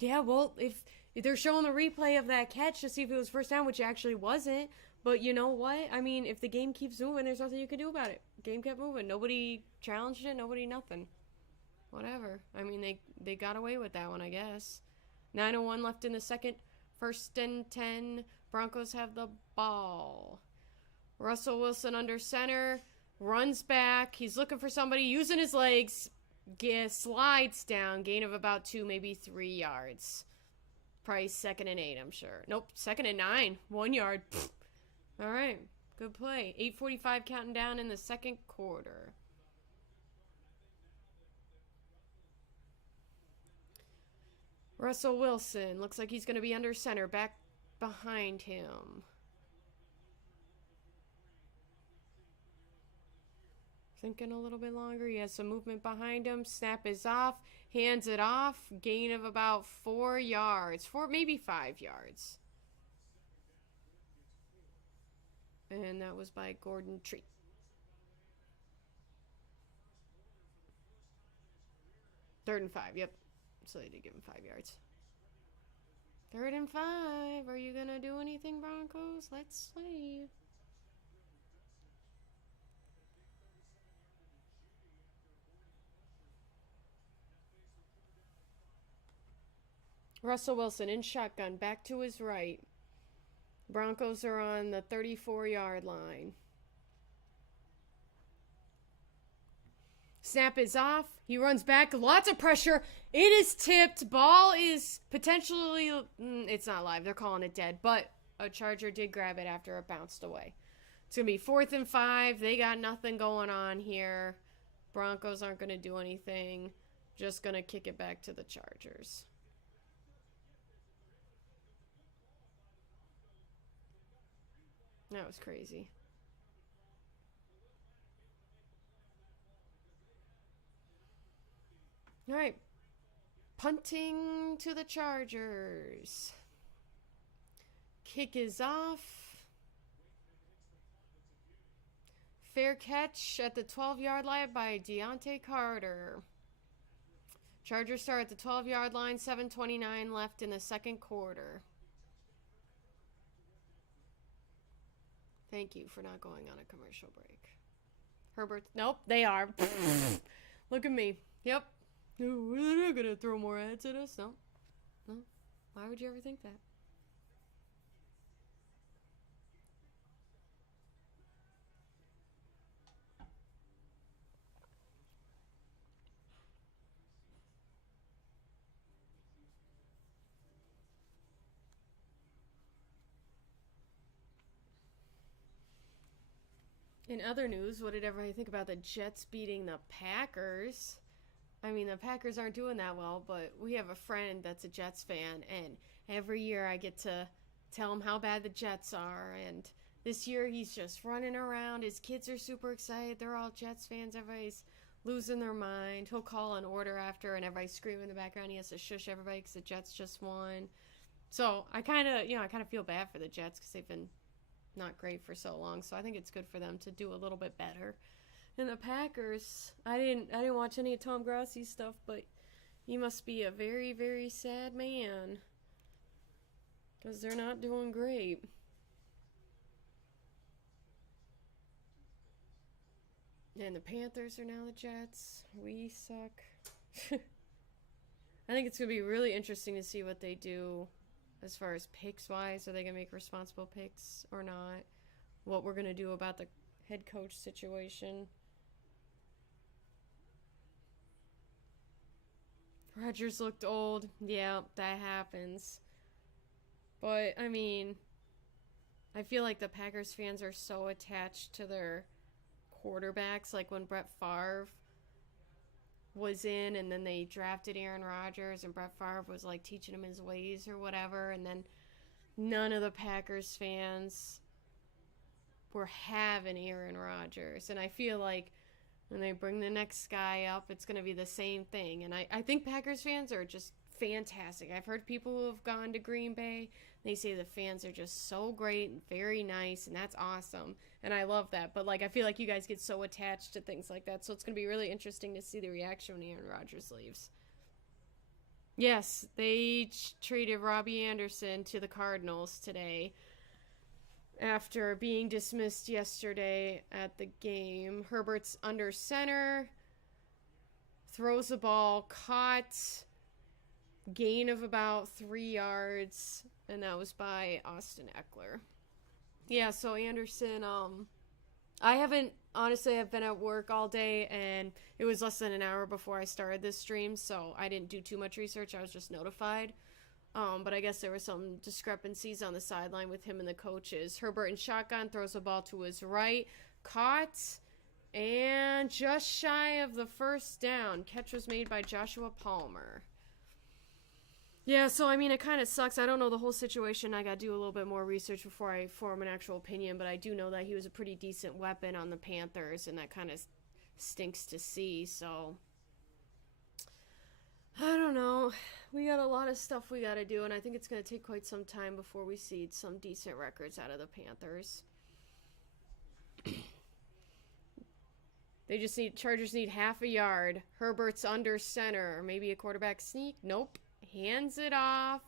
Yeah, well, if they're showing the replay of that catch to see if it was first down, which it actually wasn't. But you know what? I mean, if the game keeps moving, there's nothing you can do about it. Game kept moving. Nobody challenged it. Nobody nothing. Whatever. I mean, they got away with that one, I guess. 9:01 left in the second. First and 10. Broncos have the ball. Russell Wilson under center. Runs back. He's looking for somebody. Using his legs. Slides down. Gain of about 2, maybe 3 yards. Probably 2nd and 8, I'm sure. Nope. 2nd and 9. 1 yard. All right. Good play. 8:45 counting down in the second quarter. Russell Wilson. Looks like he's going to be under center. Back behind him. Thinking a little bit longer. He has some movement behind him. Snap is off. Hands it off. Gain of about 4 yards. 4, maybe 5 yards. And that was by Gordon Tree. Third and 5, yep. So they did give him 5 yards. 3rd and 5. Are you going to do anything, Broncos? Let's see. Russell Wilson in shotgun, back to his right. Broncos are on the 34-yard line. Snap is off. He runs back. Lots of pressure. It is tipped. Ball is potentially... it's not live. They're calling it dead. But a Charger did grab it after it bounced away. It's going to be 4th and 5. They got nothing going on here. Broncos aren't going to do anything. Just going to kick it back to the Chargers. That was crazy. All right. Punting to the Chargers. Kick is off. Fair catch at the 12-yard line by Deontay Carter. Chargers start at the 12-yard line. 7:29 left in the second quarter. Thank you for not going on a commercial break. Herbert. Nope, they are. Look at me. Yep. No, they're not going to throw more ads at us. No. No. Why would you ever think that? In other news, what did everybody think about the Jets beating the Packers? I mean, the Packers aren't doing that well, but we have a friend that's a Jets fan, and every year I get to tell him how bad the Jets are, and this year he's just running around. His kids are super excited. They're all Jets fans. Everybody's losing their mind. He'll call an order after, and everybody's screaming in the background. He has to shush everybody because the Jets just won. So I kind of feel bad for the Jets because they've been not great for so long, so I think it's good for them to do a little bit better. And the Packers, I didn't watch any of Tom Grassi's stuff, but he must be a very, very sad man because they're not doing great. And the Panthers are now the Jets. We suck. I think it's going to be really interesting to see what they do as far as picks wise. Are they going to make responsible picks or not? What we're going to do about the head coach situation. Rodgers looked old. Yeah, that happens. But, I mean, I feel like the Packers fans are so attached to their quarterbacks. Like when Brett Favre was in and then they drafted Aaron Rodgers and Brett Favre was like teaching him his ways or whatever, and then none of the Packers fans were having Aaron Rodgers. And I feel like when they bring the next guy up, it's going to be the same thing. And I think Packers fans are just fantastic. I've heard people who have gone to Green Bay, they say the fans are just so great and very nice, and that's awesome. And I love that. But, like, I feel like you guys get so attached to things like that. So it's going to be really interesting to see the reaction when Aaron Rodgers leaves. Yes, they traded Robbie Anderson to the Cardinals today after being dismissed yesterday at the game. Herbert's under center, throws the ball, caught, gain of about 3 yards. and that was by Austin Eckler. Yeah, so Anderson, I haven't, honestly, I've been at work all day, and it was less than an hour before I started this stream, so I didn't do too much research. I was just notified. But I guess there were some discrepancies on the sideline with him and the coaches. Herbert in shotgun, throws the ball to his right, caught, and just shy of the first down. Catch was made by Joshua Palmer. Yeah, so I mean, it kind of sucks. I don't know the whole situation. I got to do a little bit more research before I form an actual opinion, but I do know that he was a pretty decent weapon on the Panthers, and that kind of stinks to see, so I don't know. We got a lot of stuff we got to do, and I think it's going to take quite some time before we see some decent records out of the Panthers. Chargers need half a yard. Herbert's under center. Maybe a quarterback sneak? Nope. Hands it off.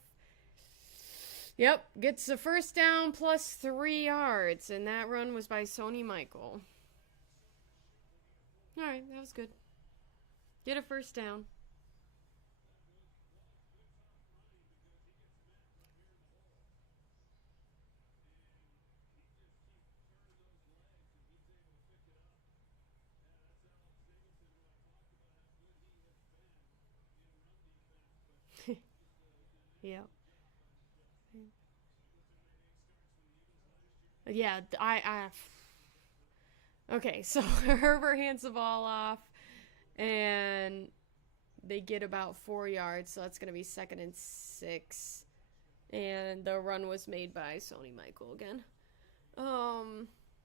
Yep, gets the first down plus 3 yards, and that run was by Sony Michael. All right, that was good. Get a first down. Yeah. Yeah, okay, so Herbert hands the ball off, and they get about 4 yards, so that's going to be 2nd and 6. And the run was made by Sony Michael again.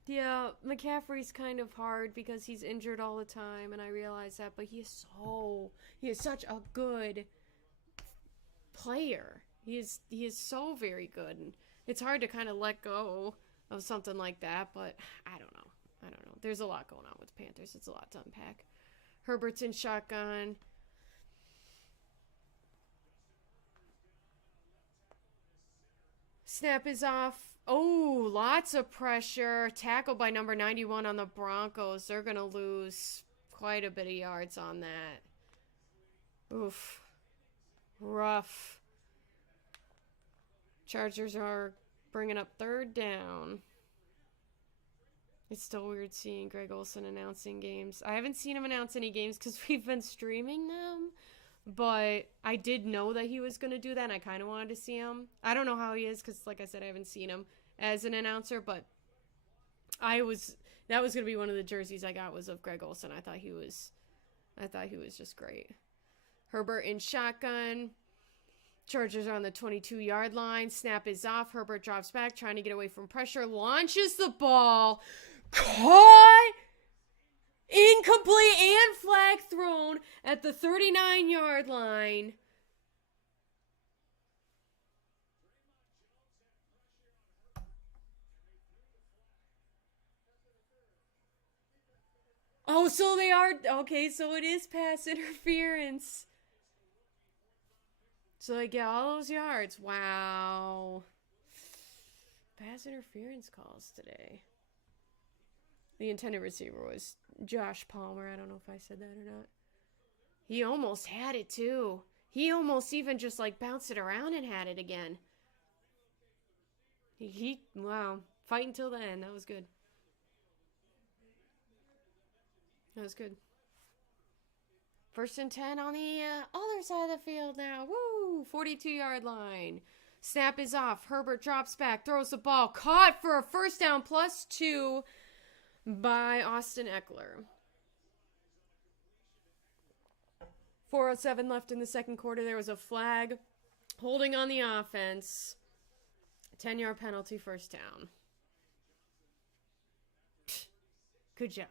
Yeah, McCaffrey's kind of hard because he's injured all the time, and I realize that, but he is such a good player. He is so very good, and it's hard to kind of let go of something like that, but I don't know. There's a lot going on with the Panthers. It's a lot to unpack. Herbert's in shotgun. Snap is off. Oh, lots of pressure. Tackled by number 91 on the Broncos. They're going to lose quite a bit of yards on that. Oof. Rough. Chargers are bringing up 3rd down. It's still weird seeing Greg Olsen announcing games. I haven't seen him announce any games because we've been streaming them. But I did know that he was going to do that, and I kind of wanted to see him. I don't know how he is because, like I said, I haven't seen him as an announcer. But that was going to be one of the jerseys I got was of Greg Olsen. I thought he was just great. Herbert in shotgun. Chargers are on the 22-yard line. Snap is off. Herbert drops back, trying to get away from pressure. Launches the ball. Caught. Incomplete and flag thrown at the 39-yard line. Oh, so they are... Okay, so it is pass interference. So they get all those yards. Wow. Pass interference calls today. The intended receiver was Josh Palmer. I don't know if I said that or not. He almost had it, too. He almost even just, bounced it around and had it again. Wow. Fight until the end. That was good. That was good. 1st and 10 on the other side of the field now. Woo! 42-yard line. Snap is off. Herbert drops back, throws the ball. Caught for a first down plus 2 by Austin Eckler. 4:07 left in the second quarter. There was a flag holding on the offense. 10-yard penalty, first down. Good job.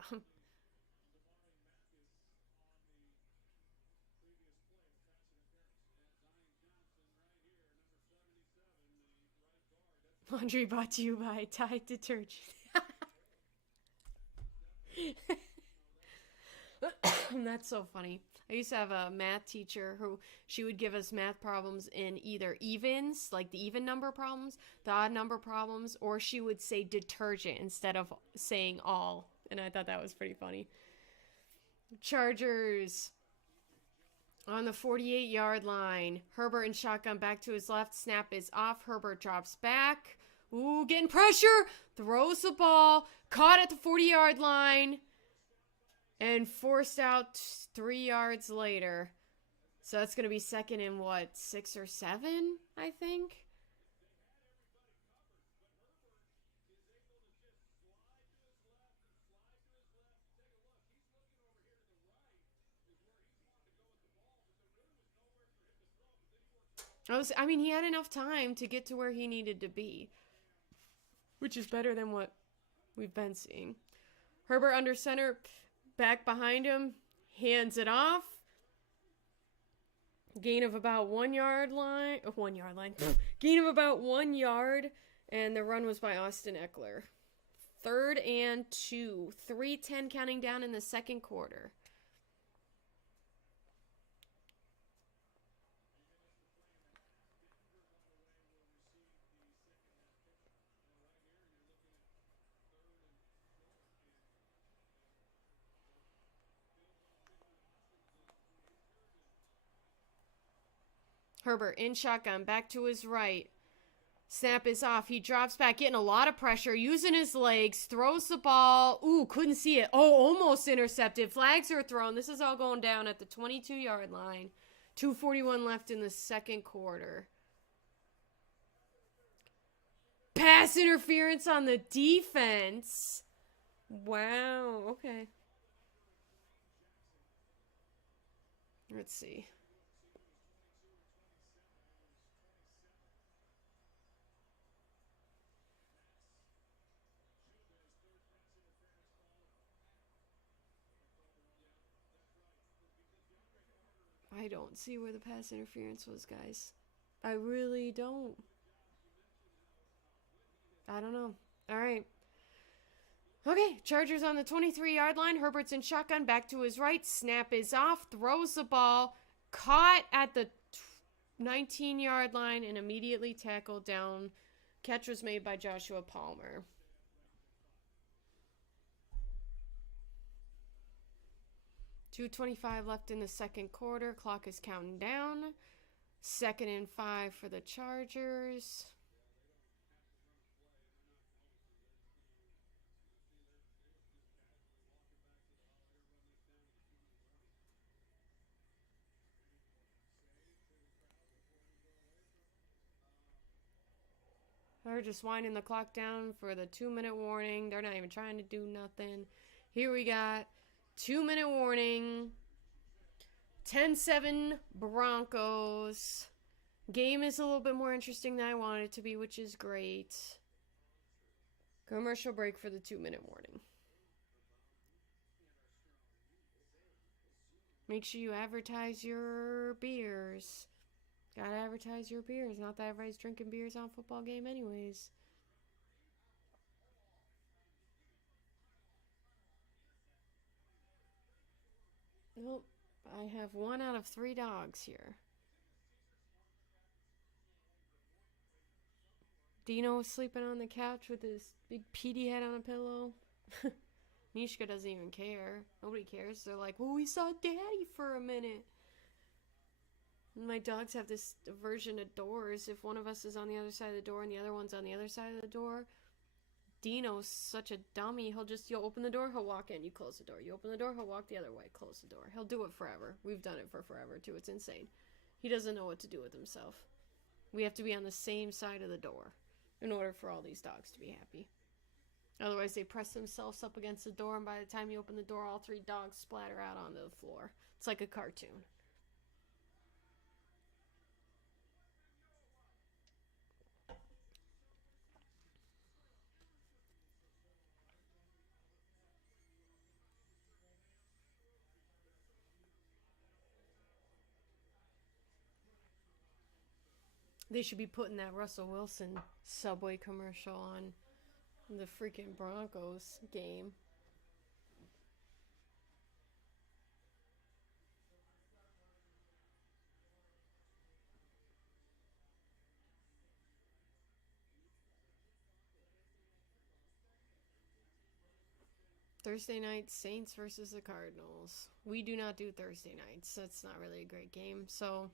Laundry brought to you by Tide Detergent. That's so funny. I used to have a math teacher who she would give us math problems in either evens, like the even number problems, the odd number problems, or she would say detergent instead of saying all. And I thought that was pretty funny. Chargers On the 48-yard line. Herbert in shotgun back to his left. Snap is off. Herbert drops back. Ooh, getting pressure. Throws the ball. Caught at the 40-yard line. And forced out 3 yards later. So that's going to be second and what, 6 or 7, I think? I mean, he had enough time to get to where he needed to be, which is better than what we've been seeing. Herbert under center, back behind him, hands it off. Gain of about 1 yard line. Gain of about 1 yard, and the run was by Austin Eckler. 3rd and 2. 3:10 counting down in the second quarter. Herbert in shotgun, back to his right. Snap is off. He drops back, getting a lot of pressure, using his legs, throws the ball. Ooh, couldn't see it. Oh, almost intercepted. Flags are thrown. This is all going down at the 22-yard line. 2:41 left in the second quarter. Pass interference on the defense. Wow, okay. Let's see. I don't see where the pass interference was, guys. I really don't. I don't know. All right. Okay, Chargers on the 23-yard line. Herbert's in shotgun, back to his right. Snap is off, throws the ball, caught at the 19-yard line, and immediately tackled down. Catch was made by Joshua Palmer. .225 left in the second quarter. Clock is counting down. 2nd and 5 for the Chargers. They're just winding the clock down for the 2-minute warning. They're not even trying to do nothing. Here we got 2-minute warning. 10-7 Broncos. Game is a little bit more interesting than I wanted it to be, which is great. Commercial break for the 2-minute warning. Make sure you advertise your beers. Gotta advertise your beers. Not that everybody's drinking beers on a football game anyways. Nope. I have 1 out of 3 dogs here. Dino was sleeping on the couch with his big Petey head on a pillow. Mishka doesn't even care. Nobody cares. They're like, well, we saw Daddy for a minute. My dogs have this aversion to doors. If one of us is on the other side of the door and the other one's on the other side of the door, Dino's such a dummy. You'll open the door, he'll walk in, you close the door. You open the door, he'll walk the other way, close the door. He'll do it forever. We've done it for forever, too. It's insane. He doesn't know what to do with himself. We have to be on the same side of the door in order for all these dogs to be happy. Otherwise, they press themselves up against the door, and by the time you open the door, all 3 dogs splatter out onto the floor. It's like a cartoon. They should be putting that Russell Wilson Subway commercial on the freaking Broncos game. Thursday night, Saints versus the Cardinals. We do not do Thursday nights. That's not really a great game. So,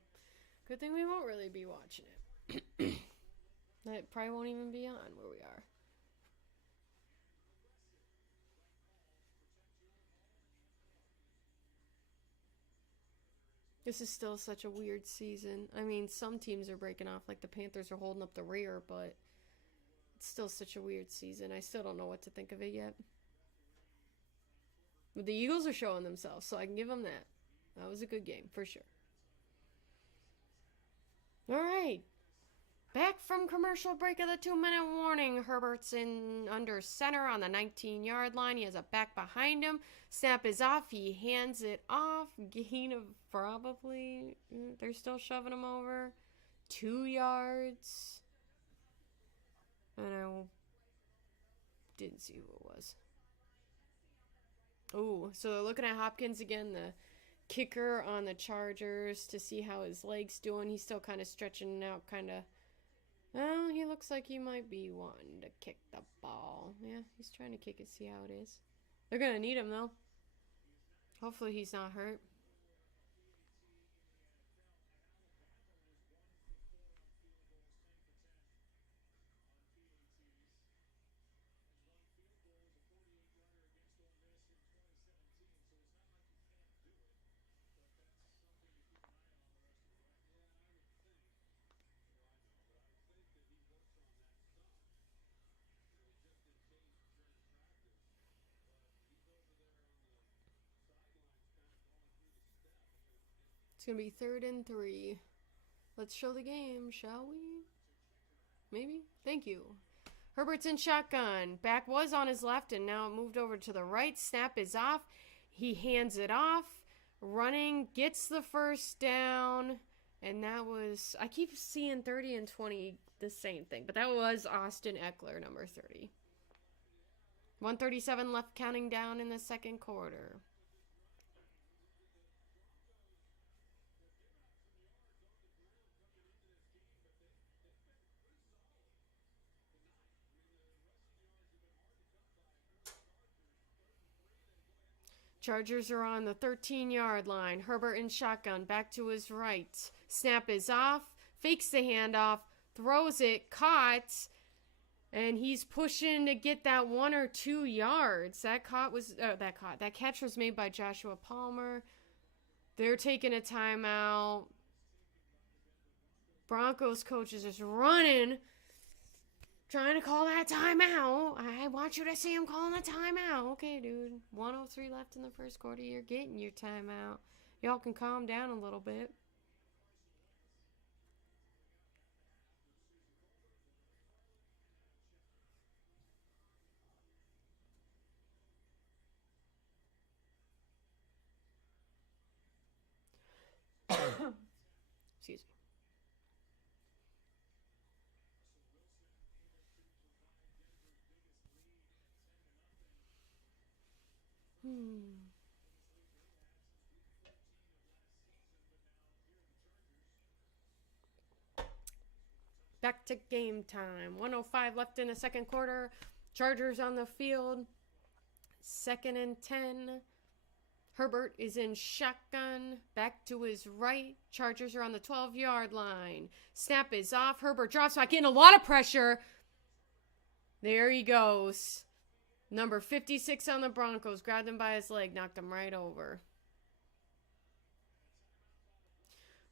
good thing we won't really be watching it. It probably won't even be on where we are. This is still such a weird season. I mean, some teams are breaking off, like the Panthers are holding up the rear, but it's still such a weird season. I still don't know what to think of it yet. But the Eagles are showing themselves, so I can give them that. That was a good game, for sure. All right. Back from commercial break of the 2-minute warning. Herbert's in under center on the 19-yard line. He has a back behind him. Snap is off. He hands it off. Gain of probably, they're still shoving him over. 2 yards. And I didn't see who it was. Oh, so they're looking at Hopkins again, the kicker on the Chargers, to see how his leg's doing. He's still kind of stretching out, kind of. Oh, he looks like he might be wanting to kick the ball. Yeah, he's trying to kick it, see how it is. They're going to need him, though. Hopefully he's not hurt. It's going to be 3rd and 3. Let's show the game, shall we? Maybe? Thank you. Herbert's in shotgun. Back was on his left, and now it moved over to the right. Snap is off. He hands it off. Running, gets the first down. And that was, I keep seeing 30 and 20, the same thing. But that was Austin Eckler, number 30. 1:37 left, counting down in the second quarter. Chargers are on the 13-yard line. Herbert in shotgun, back to his right. Snap is off, fakes the handoff, throws it, caught, and he's pushing to get that 1 or 2 yards. That catch was made by Joshua Palmer. They're taking a timeout. Broncos coach is just running, trying to call that timeout. I want you to see him calling the timeout. Okay, dude. 1:03 left in the first quarter. You're getting your timeout. Y'all can calm down a little bit. Excuse me. Back to game time. 1:05 left in the second quarter. Chargers on the field. 2nd and 10. Herbert is in shotgun. Back to his right. Chargers are on the 12-yard line. Snap is off. Herbert drops back in. A lot of pressure. There he goes. Number 56 on the Broncos. Grabbed him by his leg. Knocked him right over.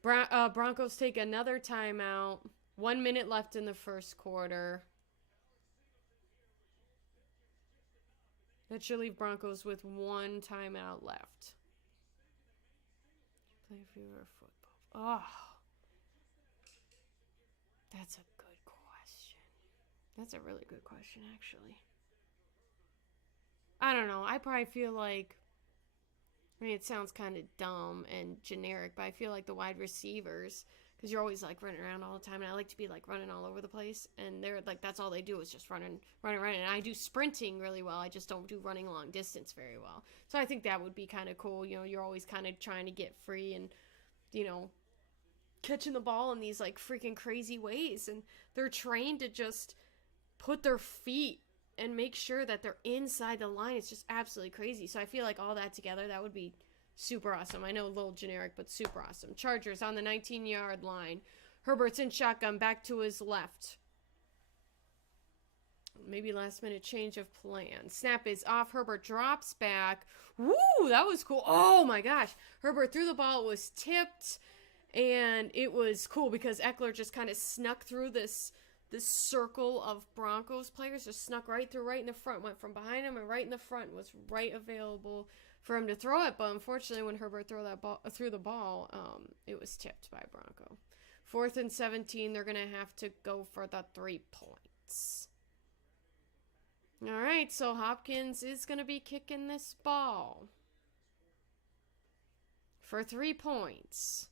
Broncos take another timeout. 1 minute left in the first quarter. That should leave Broncos with 1 timeout left. Play fewer football. Oh. That's a good question. That's a really good question, actually. I don't know. I probably feel like, I mean, it sounds kind of dumb and generic, but I feel like the wide receivers, because you're always like running around all the time, and I like to be like running all over the place, and they're like, that's all they do is just running, and I do sprinting really well. I just don't do running long distance very well. So I think that would be kind of cool. You know, you're always kind of trying to get free and, you know, catching the ball in these like freaking crazy ways, and they're trained to just put their feet and make sure that they're inside the line. It's just absolutely crazy. So I feel like all that together, that would be super awesome. I know a little generic, but super awesome. Chargers on the 19-yard line. Herbert's in shotgun, back to his left. Maybe last minute change of plan. Snap is off. Herbert drops back. Woo, that was cool. Oh my gosh. Herbert threw the ball. It was tipped. And it was cool because Eckler just kind of snuck through this circle of Broncos players. Just snuck right through, right in the front. Went from behind him and right in the front. Was right available for him to throw it. But unfortunately, when Herbert threw the ball, it was tipped by Bronco. 4th and 17. They're going to have to go for the 3 points. All right, so Hopkins is going to be kicking this ball for 3 points.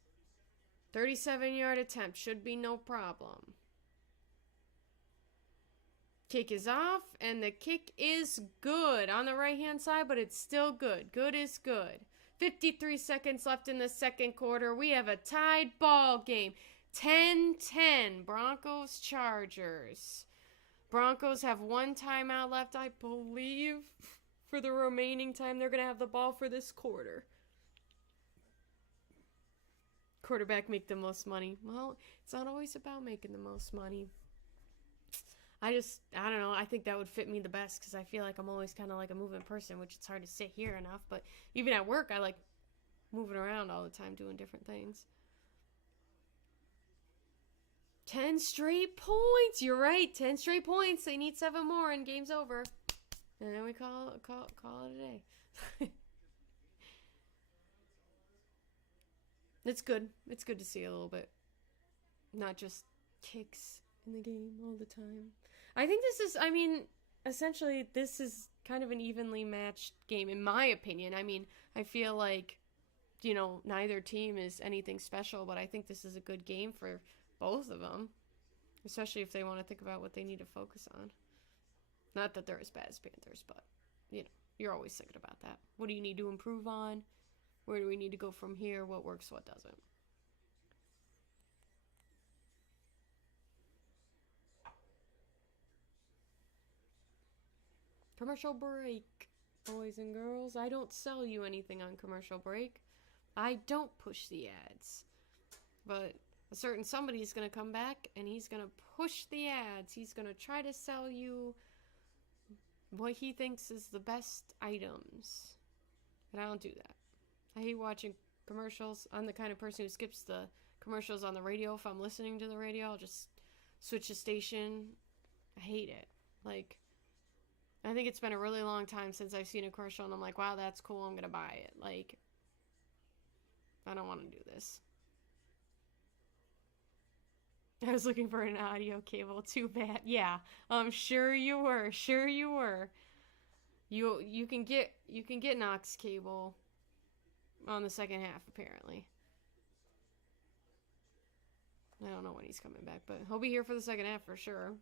37-yard attempt should be no problem. Kick is off, and the kick is good on the right-hand side, but it's still good. Good is good. 53 seconds left in the second quarter. We have a tied ball game. 10-10, Broncos Chargers. Broncos have 1 timeout left, I believe, for the remaining time they're going to have the ball for this quarter. Quarterback make the most money. Well, it's not always about making the most money. I don't know. I think that would fit me the best because I feel like I'm always kind of like a moving person, which it's hard to sit here enough. But even at work, I like moving around all the time doing different things. 10 straight points. You're right. 10 straight points. They need 7 more and game's over. And then we call it a day. It's good. It's good to see a little bit. Not just kicks in the game all the time. I think essentially this is kind of an evenly matched game in my opinion. I feel like, neither team is anything special, but I think this is a good game for both of them, especially if they want to think about what they need to focus on. Not that they're as bad as Panthers, but, you're always thinking about that. What do you need to improve on? Where do we need to go from here? What works, what doesn't? Commercial break, boys and girls. I don't sell you anything on commercial break. I don't push the ads. But a certain somebody's going to come back and he's going to push the ads. He's going to try to sell you what he thinks is the best items. And I don't do that. I hate watching commercials. I'm the kind of person who skips the commercials on the radio. If I'm listening to the radio, I'll just switch the station. I hate it. I think it's been a really long time since I've seen a commercial and I'm like, wow, that's cool. I'm going to buy it. I don't want to do this. I was looking for an audio cable. Too bad. Yeah. Sure you were. Sure you were. You can get an aux cable on the second half, apparently. I don't know when he's coming back, but he'll be here for the second half for sure.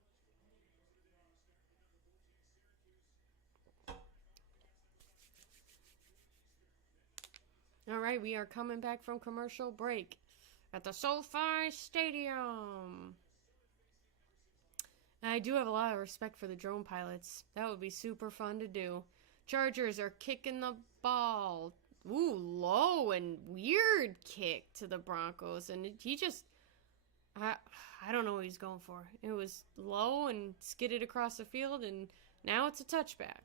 All right, we are coming back from commercial break at the SoFi Stadium. And I do have a lot of respect for the drone pilots. That would be super fun to do. Chargers are kicking the ball. Ooh, low and weird kick to the Broncos. And he just, I don't know what he's going for. It was low and skidded across the field, and now it's a touchback.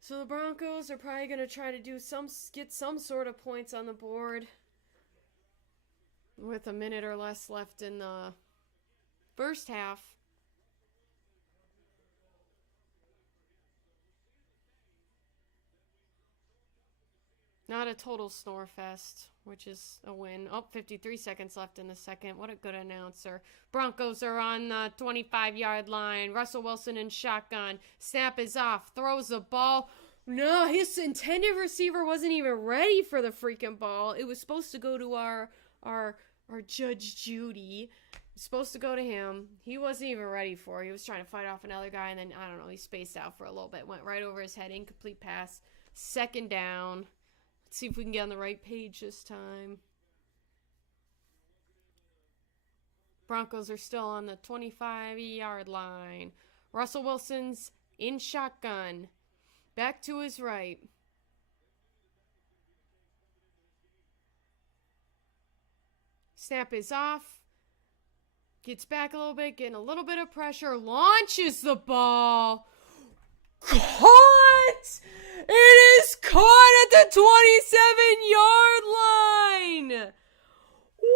So the Broncos are probably going to try to get some sort of points on the board with a minute or less left in the first half. Not a total snore fest, which is a win. 53 seconds left in the second. What a good announcer. Broncos are on the 25-yard line. Russell Wilson in shotgun. Snap is off. Throws the ball. No, his intended receiver wasn't even ready for the freaking ball. It was supposed to go to our Judge Judy. It was supposed to go to him. He wasn't even ready for it. He was trying to fight off another guy, and then, I don't know, he spaced out for a little bit. Went right over his head. Incomplete pass. Second down. Let's see if we can get on the right page this time. Broncos are still on the 25-yard line. Russell Wilson's in shotgun. Back to his right. Snap is off. Gets back a little bit, getting a little bit of pressure. Launches the ball. Caught! It is caught at the 27-yard line. Woo!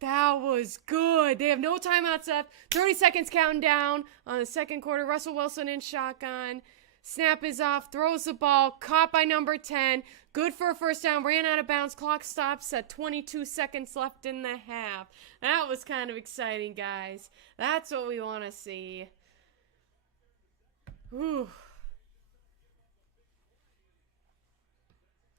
That was good. They have no timeouts left. 30 seconds counting down on the second quarter. Russell Wilson in shotgun. Snap is off. Throws the ball. Caught by number 10. Good for a first down. Ran out of bounds. Clock stops at 22 seconds left in the half. That was kind of exciting, guys. That's what we want to see. Whew.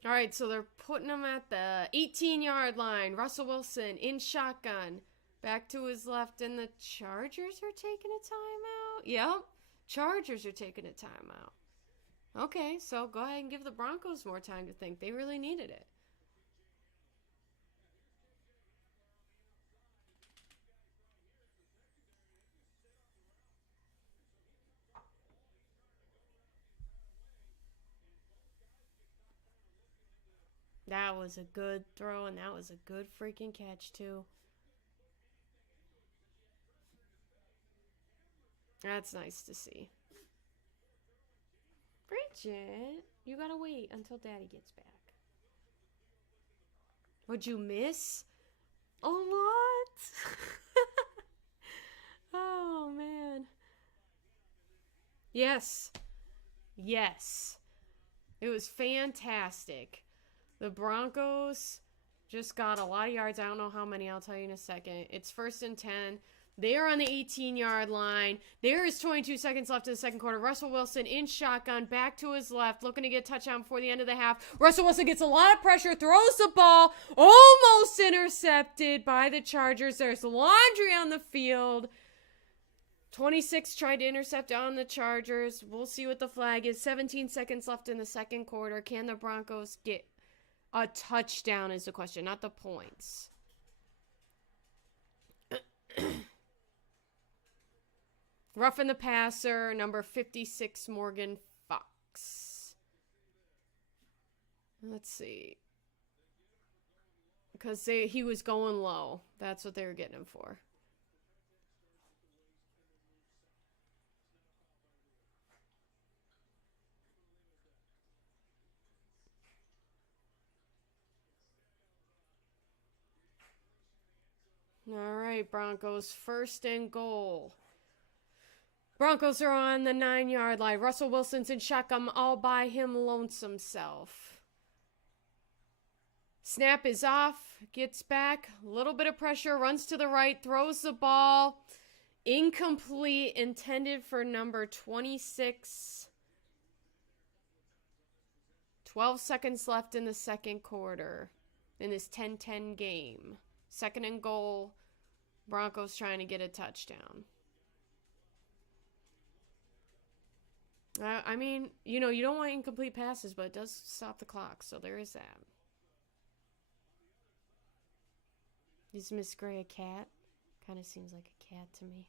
All right, so they're putting him at the 18-yard line. Russell Wilson in shotgun. Back to his left, and the Chargers are taking a timeout? Yep, Chargers are taking a timeout. Okay, so go ahead and give the Broncos more time to think. They really needed it. That was a good throw, and that was a good freaking catch, too. That's nice to see. Bridget, you gotta wait until Daddy gets back. What'd you miss? A lot? Oh, man. Yes. Yes. It was fantastic. The Broncos just got a lot of yards. I don't know how many. I'll tell you in a second. It's 1st and 10. They are on the 18-yard line. There is 22 seconds left in the second quarter. Russell Wilson in shotgun, back to his left, looking to get a touchdown before the end of the half. Russell Wilson gets a lot of pressure, throws the ball, almost intercepted by the Chargers. There's laundry on the field. 26 tried to intercept on the Chargers. We'll see what the flag is. 17 seconds left in the second quarter. Can the Broncos get a touchdown is the question, not the points. Roughing the passer, number 56, Morgan Fox. Let's see. Because he was going low. That's what they were getting him for. All right, Broncos, 1st and goal. Broncos are on the 9-yard line. Russell Wilson's in shotgun all by him, lonesome self. Snap is off, gets back, a little bit of pressure, runs to the right, throws the ball. Incomplete, intended for number 26. 12 seconds left in the second quarter in this 10-10 game. 2nd and goal. Broncos trying to get a touchdown. I mean, you know, you don't want incomplete passes, but it does stop the clock, so there is that. Is Miss Gray a cat? Kind of seems like a cat to me.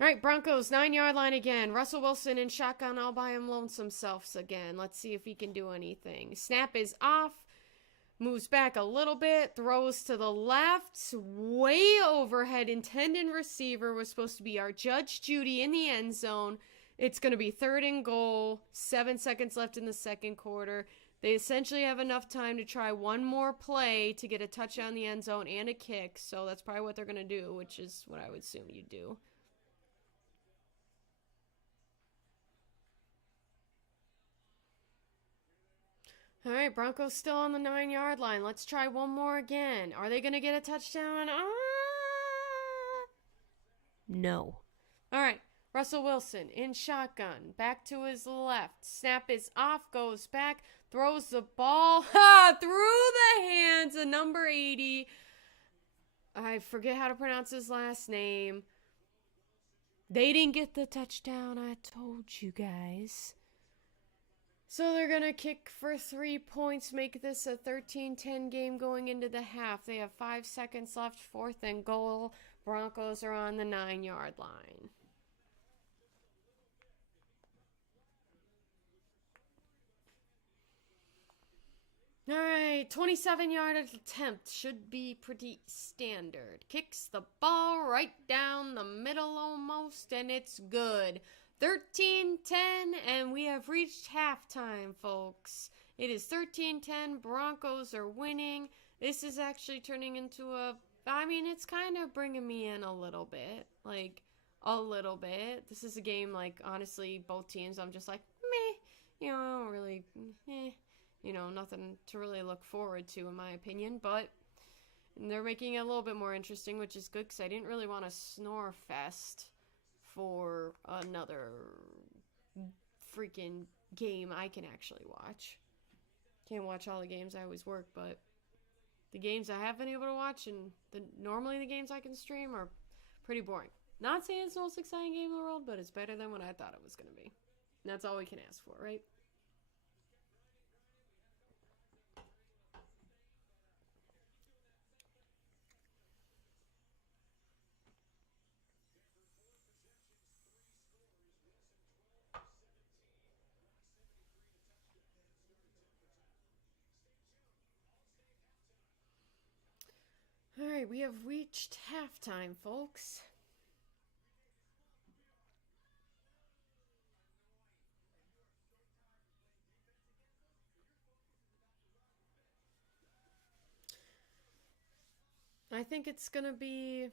All right, Broncos, 9-yard line again. Russell Wilson in shotgun all by him, lonesome selves again. Let's see if he can do anything. Snap is off. Moves back a little bit, throws to the left, way overhead. Intended receiver was supposed to be our Judge Judy in the end zone. It's going to be 3rd and goal, 7 seconds left in the second quarter. They essentially have enough time to try one more play to get a touchdown in the end zone and a kick, so that's probably what they're going to do, which is what I would assume you'd do. All right, Broncos still on the 9-yard line. Let's try one more again. Are they going to get a touchdown? No. All right, Russell Wilson in shotgun. Back to his left. Snap is off, goes back, throws the ball through the hands of number 80. I forget how to pronounce his last name. They didn't get the touchdown, I told you guys. So they're going to kick for 3 points, make this a 13-10 game going into the half. They have 5 seconds left, 4th and goal. Broncos are on the 9-yard line. All right, 27-yard attempt should be pretty standard. Kicks the ball right down the middle almost, and it's good. 13-10, and we have reached halftime, folks. It is 13-10. Broncos are winning. This is actually turning into it's kind of bringing me in a little bit. Like, a little bit. This is a game, like, honestly, both teams, I'm just like, meh. You know, I don't really, nothing to really look forward to, in my opinion. But they're making it a little bit more interesting, which is good, because I didn't really want to snore fest for another freaking game I can actually watch. Can't watch all the games, I always work, but the games I have been able to watch and normally the games I can stream are pretty boring. Not saying it's the most exciting game in the world, but it's better than what I thought it was going to be. And that's all we can ask for, right? All right, we have reached halftime, folks. I think it's going to be...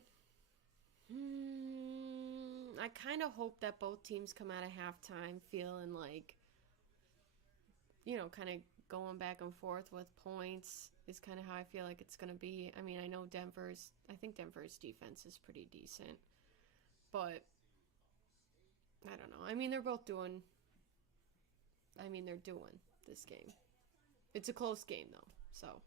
I kind of hope that both teams come out of halftime feeling like, kind of going back and forth with points is kind of how I feel like it's going to be. I mean, I think Denver's defense is pretty decent, but I don't know. I mean, they're doing this game. It's a close game, though, so.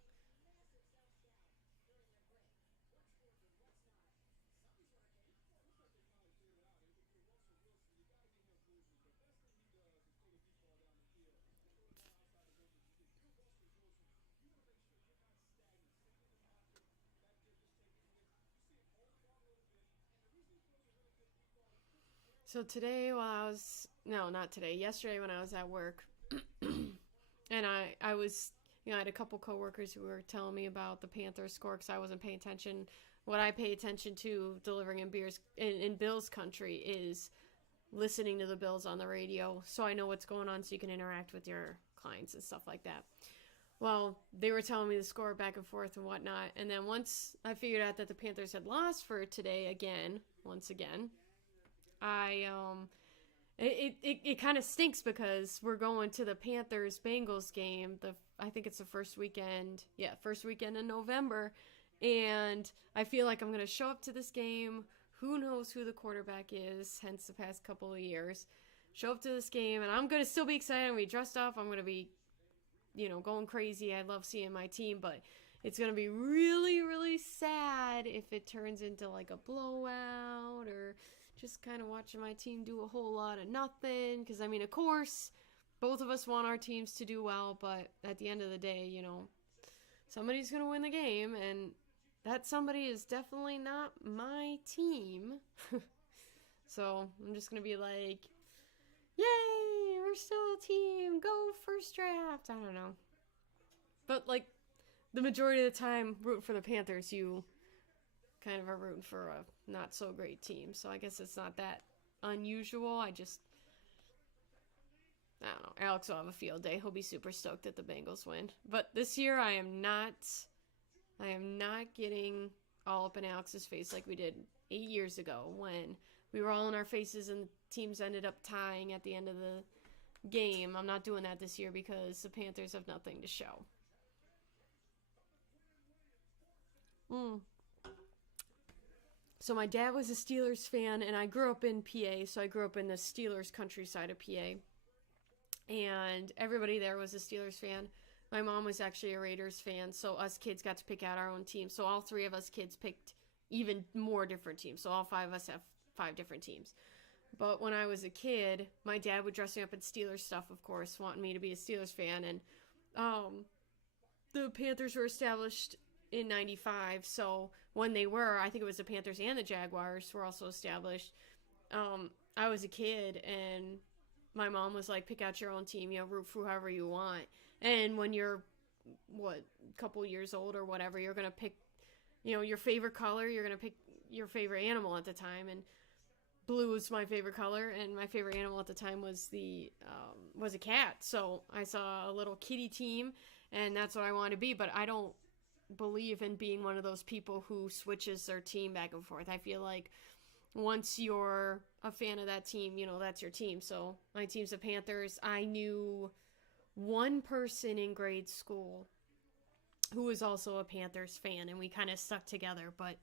So today yesterday when I was at work, and I was, I had a couple coworkers who were telling me about the Panthers score because I wasn't paying attention. What I pay attention to delivering in Bills country is listening to the Bills on the radio, so I know what's going on so you can interact with your clients and stuff like that. Well, they were telling me the score back and forth and whatnot, and then once I figured out that the Panthers had lost for today once again, it kind of stinks because we're going to the Panthers-Bengals game. I think it's the first weekend in November, and I feel like I'm going to show up to this game. Who knows who the quarterback is, hence the past couple of years. Show up to this game, and I'm going to still be excited. I'm going to be dressed up. I'm going to be, going crazy. I love seeing my team, but it's going to be really, really sad if it turns into like a blowout or just kind of watching my team do a whole lot of nothing. Because, of course, both of us want our teams to do well, but at the end of the day, somebody's going to win the game, and that somebody is definitely not my team. So I'm just going to be like, yay, we're still a team, go first draft. I don't know. But, the majority of the time, rooting for the Panthers, you kind of are rooting for a not so great team. So I guess it's not that unusual. I don't know. Alex will have a field day. He'll be super stoked that the Bengals win. But this year I am not getting all up in Alex's face like we did 8 years ago when we were all in our faces and the teams ended up tying at the end of the game. I'm not doing that this year because the Panthers have nothing to show. So my dad was a Steelers fan, and I grew up in PA, so I grew up in the Steelers countryside of PA. And everybody there was a Steelers fan. My mom was actually a Raiders fan, so us kids got to pick out our own team. So all three of us kids picked even more different teams. So all five of us have 5 different teams. But when I was a kid, my dad would dress me up in Steelers stuff, of course, wanting me to be a Steelers fan. And the Panthers were established in 95. So when they were, I think it was the Panthers and the Jaguars were also established. I was a kid, and my mom was like, pick out your own team, root for whoever you want. And when you're, a couple years old or whatever, you're going to pick, your favorite color. You're going to pick your favorite animal at the time. And blue was my favorite color, and my favorite animal at the time was a cat. So I saw a little kitty team, and that's what I wanted to be. But I don't believe in being one of those people who switches their team back and forth. I feel like once you're a fan of that team, that's your team. So my team's the Panthers. I knew one person in grade school who was also a Panthers fan, and we kind of stuck together. But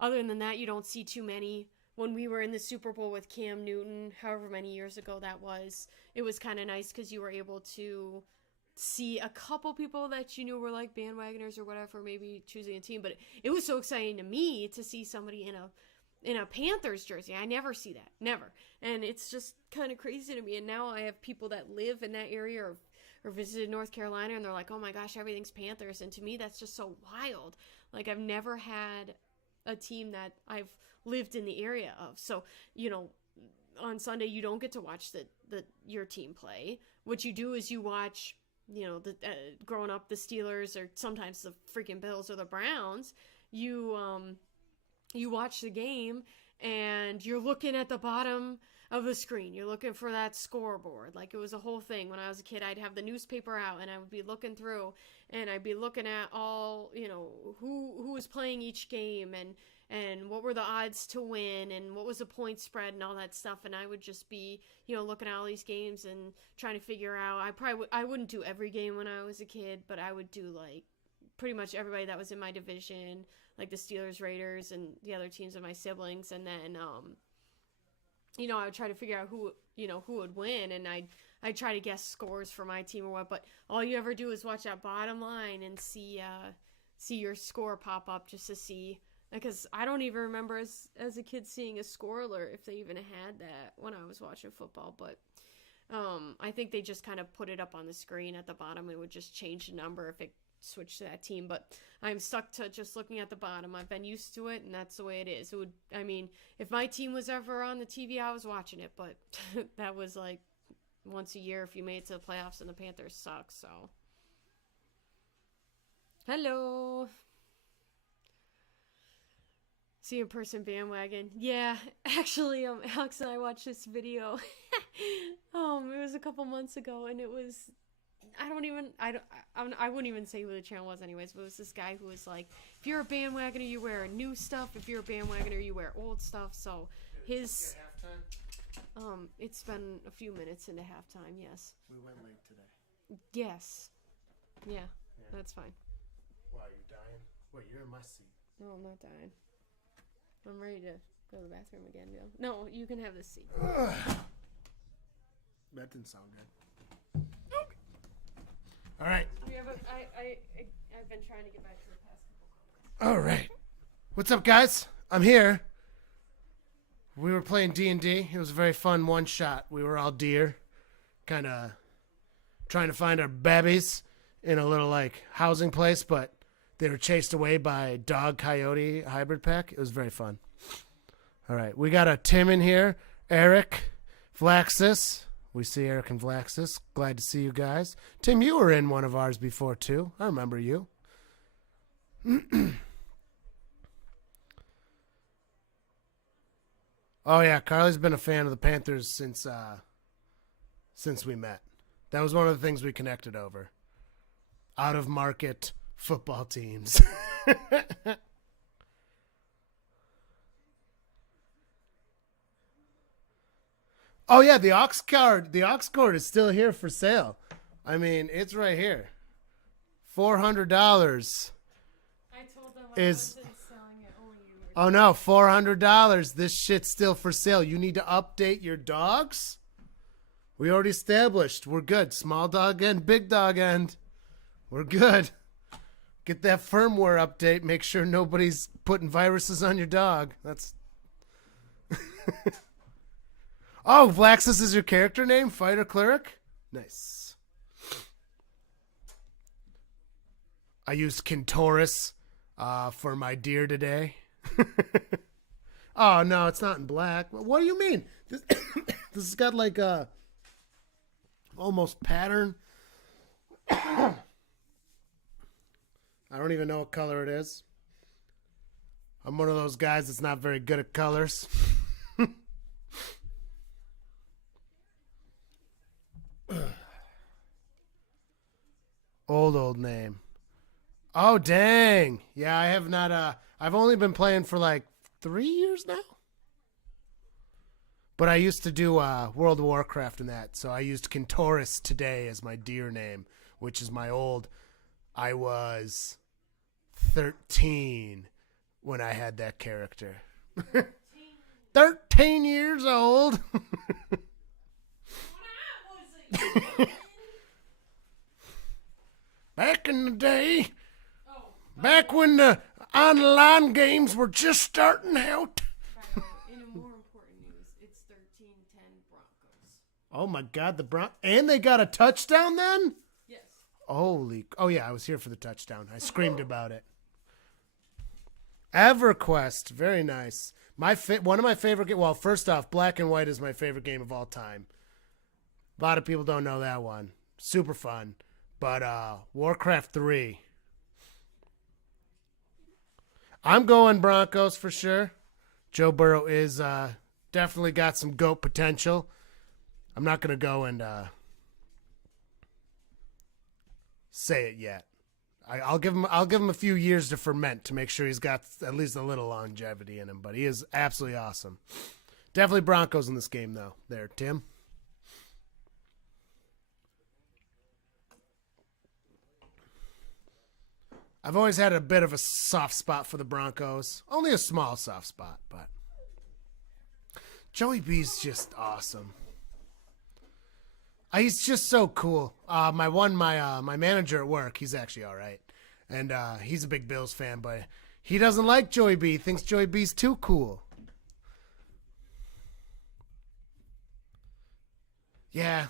other than that, you don't see too many. When we were in the Super Bowl with Cam Newton, however many years ago that was, it was kind of nice because you were able to see a couple people that you knew were like bandwagoners or whatever, maybe choosing a team. But it was so exciting to me to see somebody in a Panthers jersey. I never see that. Never. And it's just kind of crazy to me. And now I have people that live in that area or visited North Carolina, and they're like, oh my gosh, everything's Panthers. And to me, that's just so wild. Like, I've never had a team that I've lived in the area of. So, on Sunday, you don't get to watch your team play. What you do is you watch, growing up, the Steelers or sometimes the freaking Bills or the Browns. You watch the game, and you're looking at the bottom of the screen. You're looking for that scoreboard. Like, it was a whole thing. When I was a kid, I'd have the newspaper out, and I would be looking through, and I'd be looking at all, who was playing each game, and what were the odds to win, and what was the point spread, and all that stuff. And I would just be, looking at all these games and trying to figure out. I wouldn't do every game when I was a kid, but I would do, like, pretty much everybody that was in my division, like the Steelers, Raiders, and the other teams of my siblings. And then, I would try to figure out who would win, and I'd try to guess scores for my team or what. But all you ever do is watch that bottom line and see your score pop up, just to see. Because I don't even remember as a kid seeing a score alert, if they even had that when I was watching football. But I think they just kind of put it up on the screen at the bottom, and would just change the number if it switched to that team. But I'm stuck to just looking at the bottom. I've been used to it, and that's the way it is. If my team was ever on the TV, I was watching it. But that was like once a year if you made it to the playoffs, and the Panthers suck. So, hello. See in person bandwagon. Yeah, actually, Alex and I watched this video. It was a couple months ago, and it was, I wouldn't even say who the channel was anyways, but it was this guy who was like, if you're a bandwagoner, you wear new stuff. If you're a bandwagoner, you wear old stuff. So it's been a few minutes into halftime, yes. We went late today. Yes. Yeah, that's fine. Why, are you dying? Wait, you're in my seat. No, I'm not dying. I'm ready to go to the bathroom again, Bill. No, you can have this seat. That didn't sound good. All right. Yeah, but I've been trying to get back to the past couple. All right. What's up, guys? I'm here. We were playing D&D. It was a very fun one-shot. We were all deer, kind of trying to find our babbies in a little, housing place, but they were chased away by dog-coyote hybrid pack. It was very fun. All right. We got a Tim in here. Eric, Vlaxis. We see Eric and Vlaxis. Glad to see you guys. Tim, you were in one of ours before, too. I remember you. Oh, yeah. Carly's been a fan of the Panthers since we met. That was one of the things we connected over. Out-of-market football teams. Oh yeah, the aux cord is still here for sale. I mean, it's right here. $400 I told them I wasn't selling it. Oh no, $400. This shit's still for sale. You need to update your dogs. We already established we're good. Small dog end, big dog end. We're good. Get that firmware update. Make sure nobody's putting viruses on your dog. That's. Oh, Vlaxis is your character name? Fighter Cleric? Nice. I used Kintoris for my deer today. Oh, no, it's not in black. What do you mean? This, this has got like a almost pattern. I don't even know what color it is. I'm one of those guys that's not very good at colors. Old name. Oh, dang. Yeah, I have not, I've only been playing for like 3 years now. But I used to do World of Warcraft and that, so I used Kintoris today as my deer name, which is my old. I was 13 when I had that character. 13 years old. Back in the day, back when the online games were just starting out. In a more important news, it's 13-10 Broncos. Oh my God, and they got a touchdown then? Yes. Oh yeah, I was here for the touchdown. I screamed about it. EverQuest, very nice. One of my favorite. Well, first off, Black and White is my favorite game of all time. A lot of people don't know that one. Super fun. But Warcraft 3. I'm going Broncos for sure. Joe Burrow is definitely got some GOAT potential. I'm not going to go and say it yet. I'll give him a few years to ferment to make sure he's got at least a little longevity in him, but he is absolutely awesome. Definitely Broncos in this game though. There, Tim. I've always had a bit of a soft spot for the Broncos. Only a small soft spot, but Joey B's just awesome. He's just so cool. My manager at work, he's actually all right, and he's a big Bills fan, but he doesn't like Joey B. He thinks Joey B's too cool. Yeah,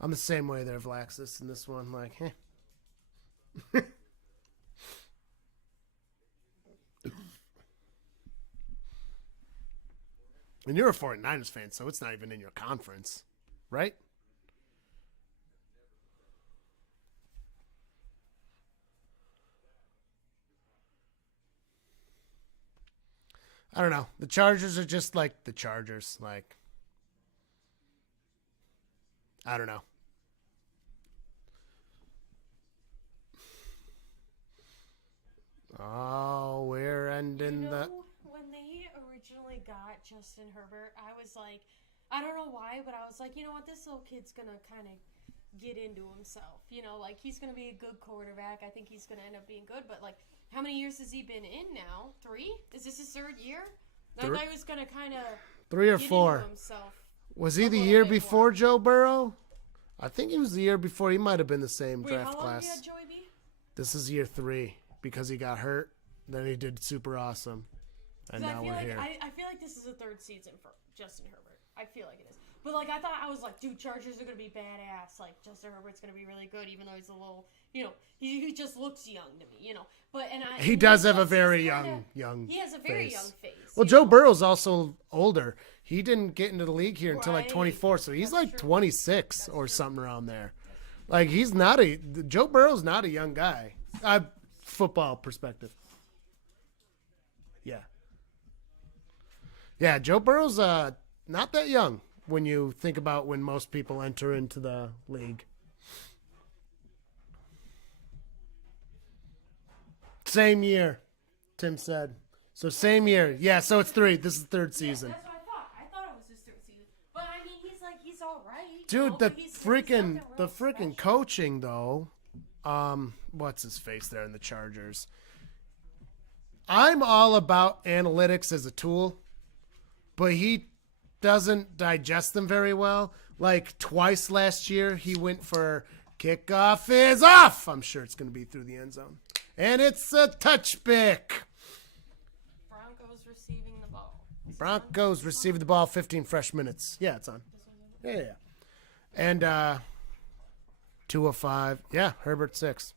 I'm the same way there, Vlaxis, in this one. Like, eh. And you're a 49ers fan, so it's not even in your conference, right? I don't know. The Chargers are just like the Chargers. Like, I don't know. Oh, we're ending the. When they originally got Justin Herbert, I was like, I don't know why, but I was like, you know what, this little kid's gonna kind of get into himself. You know, like he's gonna be a good quarterback. I think he's gonna end up being good. But like, how many years has he been in now? 3? Is this his 3rd year? I thought he was gonna kind of 3 or get 4. into himself. Was he the year before Joe Burrow? I think he was the year before. He might have been the same draft how long class. have you had Joey B? This is year 3 because he got hurt. Then he did super awesome, and now we're here. I feel like this is a 3rd season for Justin Herbert. I feel like it is. But like I was like, dude, Chargers are gonna be badass. Like Justin Herbert's gonna be really good, even though he's a little, you know, he just looks young to me, you know. But he does have a very young. He has a very young face. Well, Joe Burrow's also older. He didn't get into the league here until like 24, so he's like 26 or something around there. Like Joe Burrow's not a young guy. Football perspective. Yeah. Yeah, Joe Burrow's not that young when you think about when most people enter into the league. Same year, Tim said. So same year. Yeah, so it's 3. This is 3rd season. That's what I thought. I thought it was his 3rd season. But I mean, he's all right. Dude, the freaking coaching though. What's his face there in the Chargers? I'm all about analytics as a tool, but he doesn't digest them very well. Like twice last year, he went for kickoff is off. I'm sure it's going to be through the end zone. And it's a touch pick. Broncos receiving the ball. Broncos receive the ball 15 fresh minutes. Yeah, it's on. Yeah. And 205. Yeah, Herbert 6.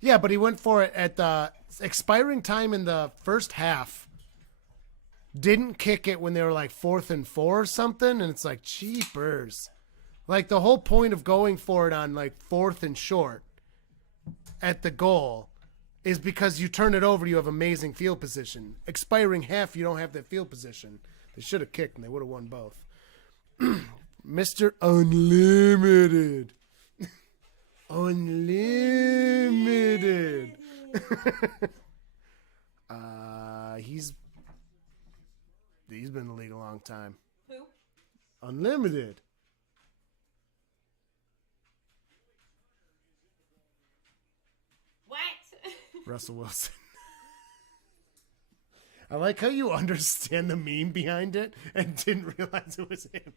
Yeah, but he went for it at the expiring time in the first half. Didn't kick it when they were like 4th and 4 or something, and it's like, jeepers. Like, the whole point of going for it on like 4th and short at the goal is because you turn it over, you have amazing field position. Expiring half, you don't have that field position. They should have kicked, and they would have won both. Mr. Unlimited. Unlimited. He's been in the league a long time. Who? Unlimited. What? Russell Wilson. I like how you understand the meme behind it and didn't realize it was him.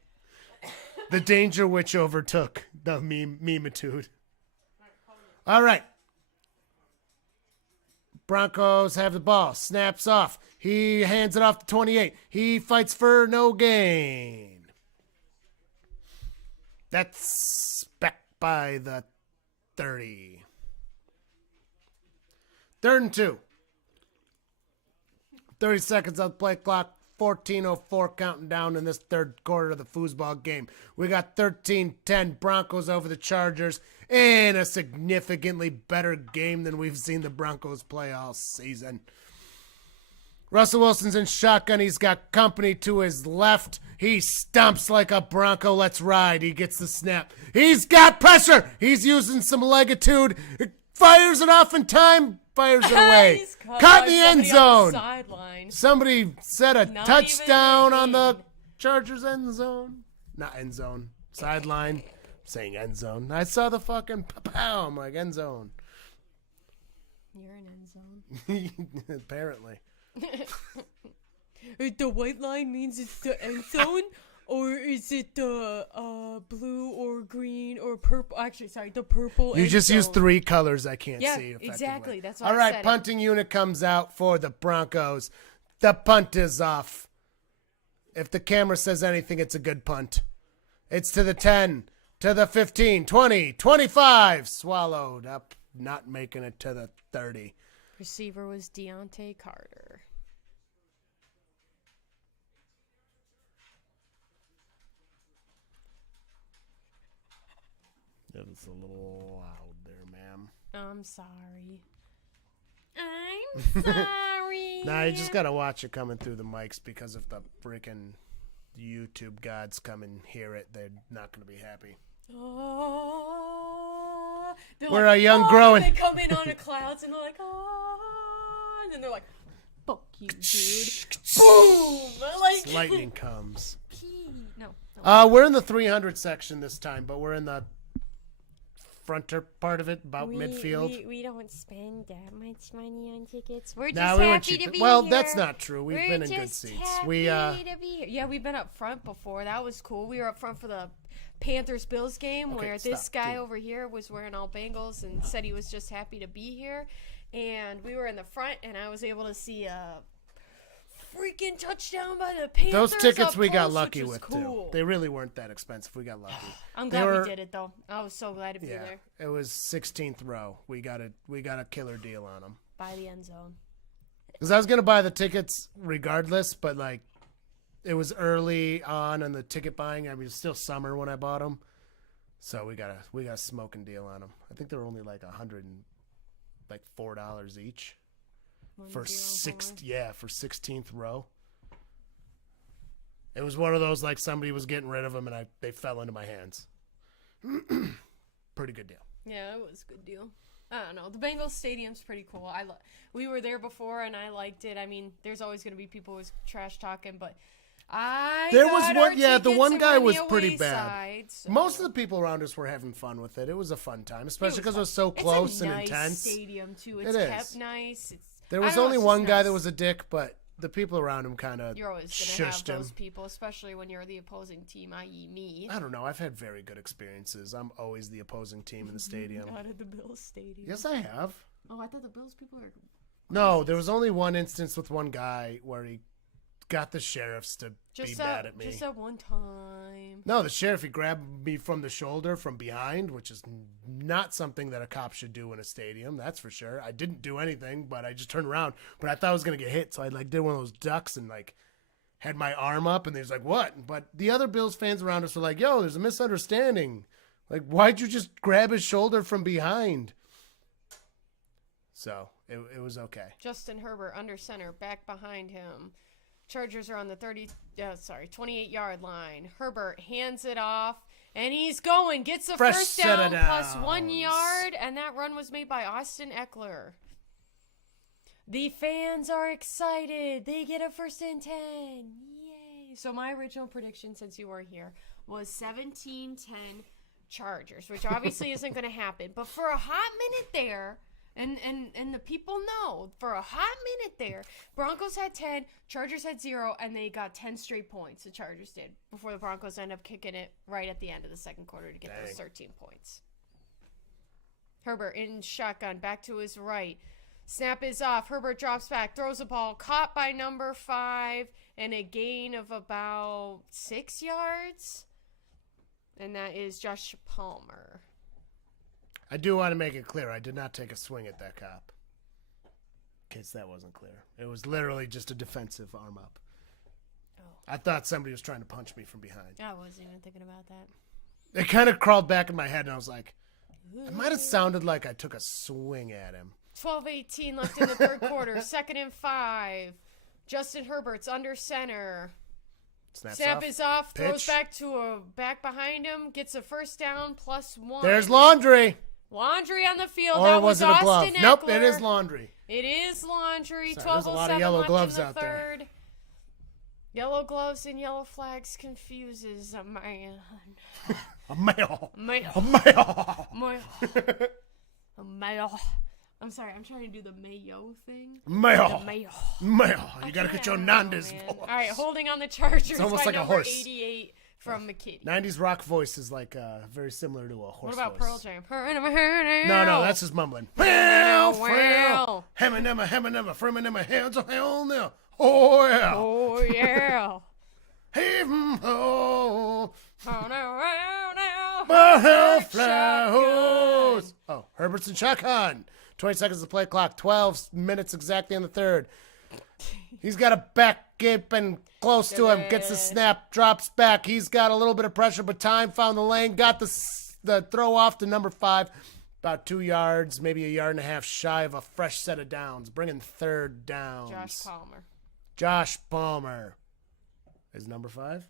The danger which overtook the meme-itude. All right. Broncos have the ball. Snaps off. He hands it off to 28. He fights for no gain. That's back by the 30. 3rd and 2. 30 seconds on the play clock. 14:04 counting down in this third quarter of the foosball game. We got 13-10 Broncos over the Chargers in a significantly better game than we've seen the Broncos play all season. Russell Wilson's in shotgun. He's got company to his left. He stomps like a Bronco. Let's ride. He gets the snap. He's got pressure. He's using some legitude. Fires it off in time. Fires it away. Caught in the end zone. Somebody set a touchdown on the Chargers end zone. Not end zone. Sideline. Saying end zone. I saw the fucking pow. I'm like, end zone. You're an end zone. Apparently. The white line means it's the end zone? Or is it the blue or green or purple? Actually, sorry, the purple. You just used 3 colors I can't see effectively. Exactly. That's what All I right, said. punting unit comes out for the Broncos. The punt is off. If the camera says anything, it's a good punt. It's to the 10, to the 15, 20, 25. Swallowed up, not making it to the 30. Receiver was Deontay Carter. That was a little loud there, ma'am. I'm sorry. I'm sorry. Nah, you just gotta watch it coming through the mics because if the freaking YouTube gods come and hear it, they're not gonna be happy. We're a young growing. They come in on the clouds and they're like, and then they're like, fuck you, dude. Boom! Like Lightning comes. No. We're in the 300 section this time, but we're in the fronter part of it, about midfield. We don't spend that much money on tickets. We're just happy to be Well, here. that's not true. We've been in good just seats. Happy to be here. Yeah, we've been up front before. That was cool. We were up front for the Panthers-Bills game where this guy over here was wearing all Bengals and said he was just happy to be here. And we were in the front, and I was able to see a freaking touchdown by the Panthers. Those tickets we got close, lucky which was with, cool. too. They really weren't that expensive. We got lucky. I'm glad we did it, though. I was so glad to be there. It was 16th row. We got a killer deal on them. By the end zone. Because I was going to buy the tickets regardless, but, like, it was early on in the ticket buying. I mean, it was still summer when I bought them. So we got a smoking deal on them. I think they were only like $4 each. For 16th row. It was one of those like somebody was getting rid of them and they fell into my hands. Pretty good deal. Yeah, it was a good deal. I don't know. The Bengals stadium's pretty cool. We were there before and I liked it. I mean, there's always going to be people who's trash talking, but the one guy was pretty bad. Side, so. Most of the people around us were having fun with it. It was a fun time, especially because it was so close and intense. It's a nice stadium too. It's kept nice. There was only one guy that was a dick, but the people around him kind of You're always going to have those people, especially when you're the opposing team, i.e. me. I don't know. I've had very good experiences. I'm always the opposing team in the stadium. Out of the Bills stadium. Yes, I have. Oh, I thought the Bills people are No, there was only one instance with one guy where he got the sheriffs to be mad at me. Just that one time. No, the sheriff, he grabbed me from the shoulder from behind, which is not something that a cop should do in a stadium, that's for sure. I didn't do anything, but I just turned around. But I thought I was going to get hit, so I did one of those ducks and had my arm up, and he was like, what? But the other Bills fans around us were like, yo, there's a misunderstanding. Why'd you just grab his shoulder from behind? So it was okay. Justin Herbert under center, back behind him. Chargers are on the 28-yard line. Herbert hands it off, and he's going. Gets the first down plus 1 yard, and that run was made by Austin Eckler. The fans are excited. They get a 1st and 10. Yay. So my original prediction, since you were here, was 17-10 Chargers, which obviously isn't going to happen. But for a hot minute there, and the people know, for a hot minute there, Broncos had 10, Chargers had 0, and they got 10 straight points, the Chargers did, before the Broncos ended up kicking it right at the end of the second quarter to get those 13 points. Herbert in shotgun, back to his right. Snap is off. Herbert drops back, throws the ball, caught by number 5, and a gain of about 6 yards. And that is Josh Palmer. I do want to make it clear, I did not take a swing at that cop. In case that wasn't clear. It was literally just a defensive arm up. Oh. I thought somebody was trying to punch me from behind. I wasn't even thinking about that. It kind of crawled back in my head, and I was like, it might have sounded like I took a swing at him. 12:18 left in the third quarter. 2nd and 5. Justin Herbert's under center. Snap is off. Throws back behind him. Gets a 1st down plus 1. There's Laundry. Laundry on the field. Or that was it a Austin glove? Eckler. Nope, it is Laundry. It is Laundry. 12:07 there's a lot of yellow left gloves in the out there. third. Yellow gloves and yellow flags confuses a man. A male. A male. A male. Male. A male. I'm sorry, I'm trying to do the mayo thing. Male. The mayo. Male. You gotta get your Nandes voice. voice. All right, holding on the Chargers. It's almost by like a number horse. 88 from McKinney. 90s rock voice is very similar to a horse What about voice. Pearl Jam? No, that's just mumbling. Well. Hemma, firma, hands, hell no. Oh, yeah. Oh, yeah. Hey, oh. Oh, no. My hell flowers. Oh, Herbertson shotgun. 20 seconds to play clock. 12 minutes exactly in the third. He's got a back gap and close to him. Gets the snap, drops back. He's got a little bit of pressure, but time found the lane. Got the throw off to number 5. About 2 yards, maybe a yard and a half shy of a fresh set of downs. Bringing 3rd downs. Josh Palmer. Is number 5?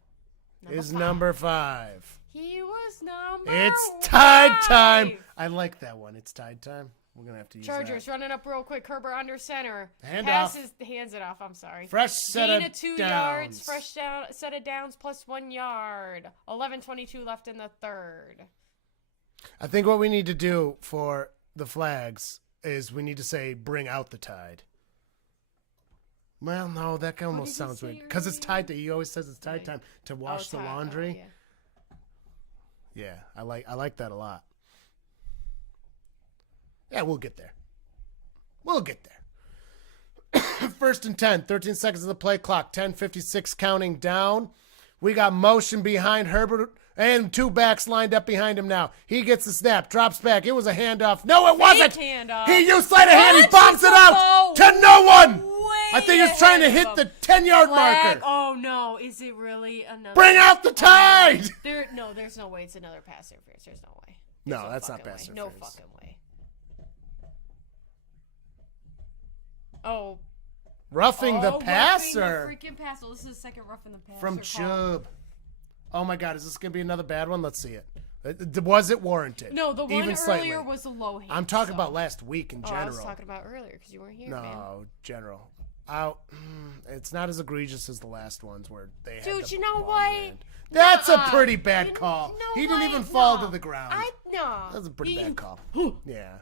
Number 5. He was number It's 5. tied time. I like that one. It's tied time. We're going to have to use Chargers that. running up real quick. Herbert under center. Hands it off. I'm sorry. Fresh set Gain of of 2 downs. yards. Fresh set of downs plus 1 yard. 11:22 left in the third. I think what we need to do for the flags is we need to say, bring out the tide. Well, no, that almost sounds weird. Because it's tide time. He always says it's tide time to wash the laundry. Yeah, I like that a lot. Yeah, we'll get there. 1st and 10, 13 seconds of the play clock, 10:56 counting down. We got motion behind Herbert and 2 backs lined up behind him now. He gets the snap, drops back. It was a handoff. No, it wasn't. Handoff. He used sleight of hand. He bombs it out to no one. I think he's trying to hit the 10-yard marker. Oh, no. Is it really another? Bring out the tide. There's no way it's another pass interference. There's no way. No, that's not pass No interference. fucking way. Oh. Roughing the passer. Roughing the freaking passer. This is the second roughing the passer. From Chubb. Oh, my God. Is this going to be another bad one? Let's see it. Was it warranted? No, the one Even earlier slightly. was a low hand. I'm talking about last week in general. I was talking about earlier because you weren't here, man. No, general. It's not as egregious as the last ones where they had Dude, the you know ball what? in their hand. That's a pretty bad call. You He know didn't what? even fall No. to the ground. No. That's a pretty bad call. Yeah.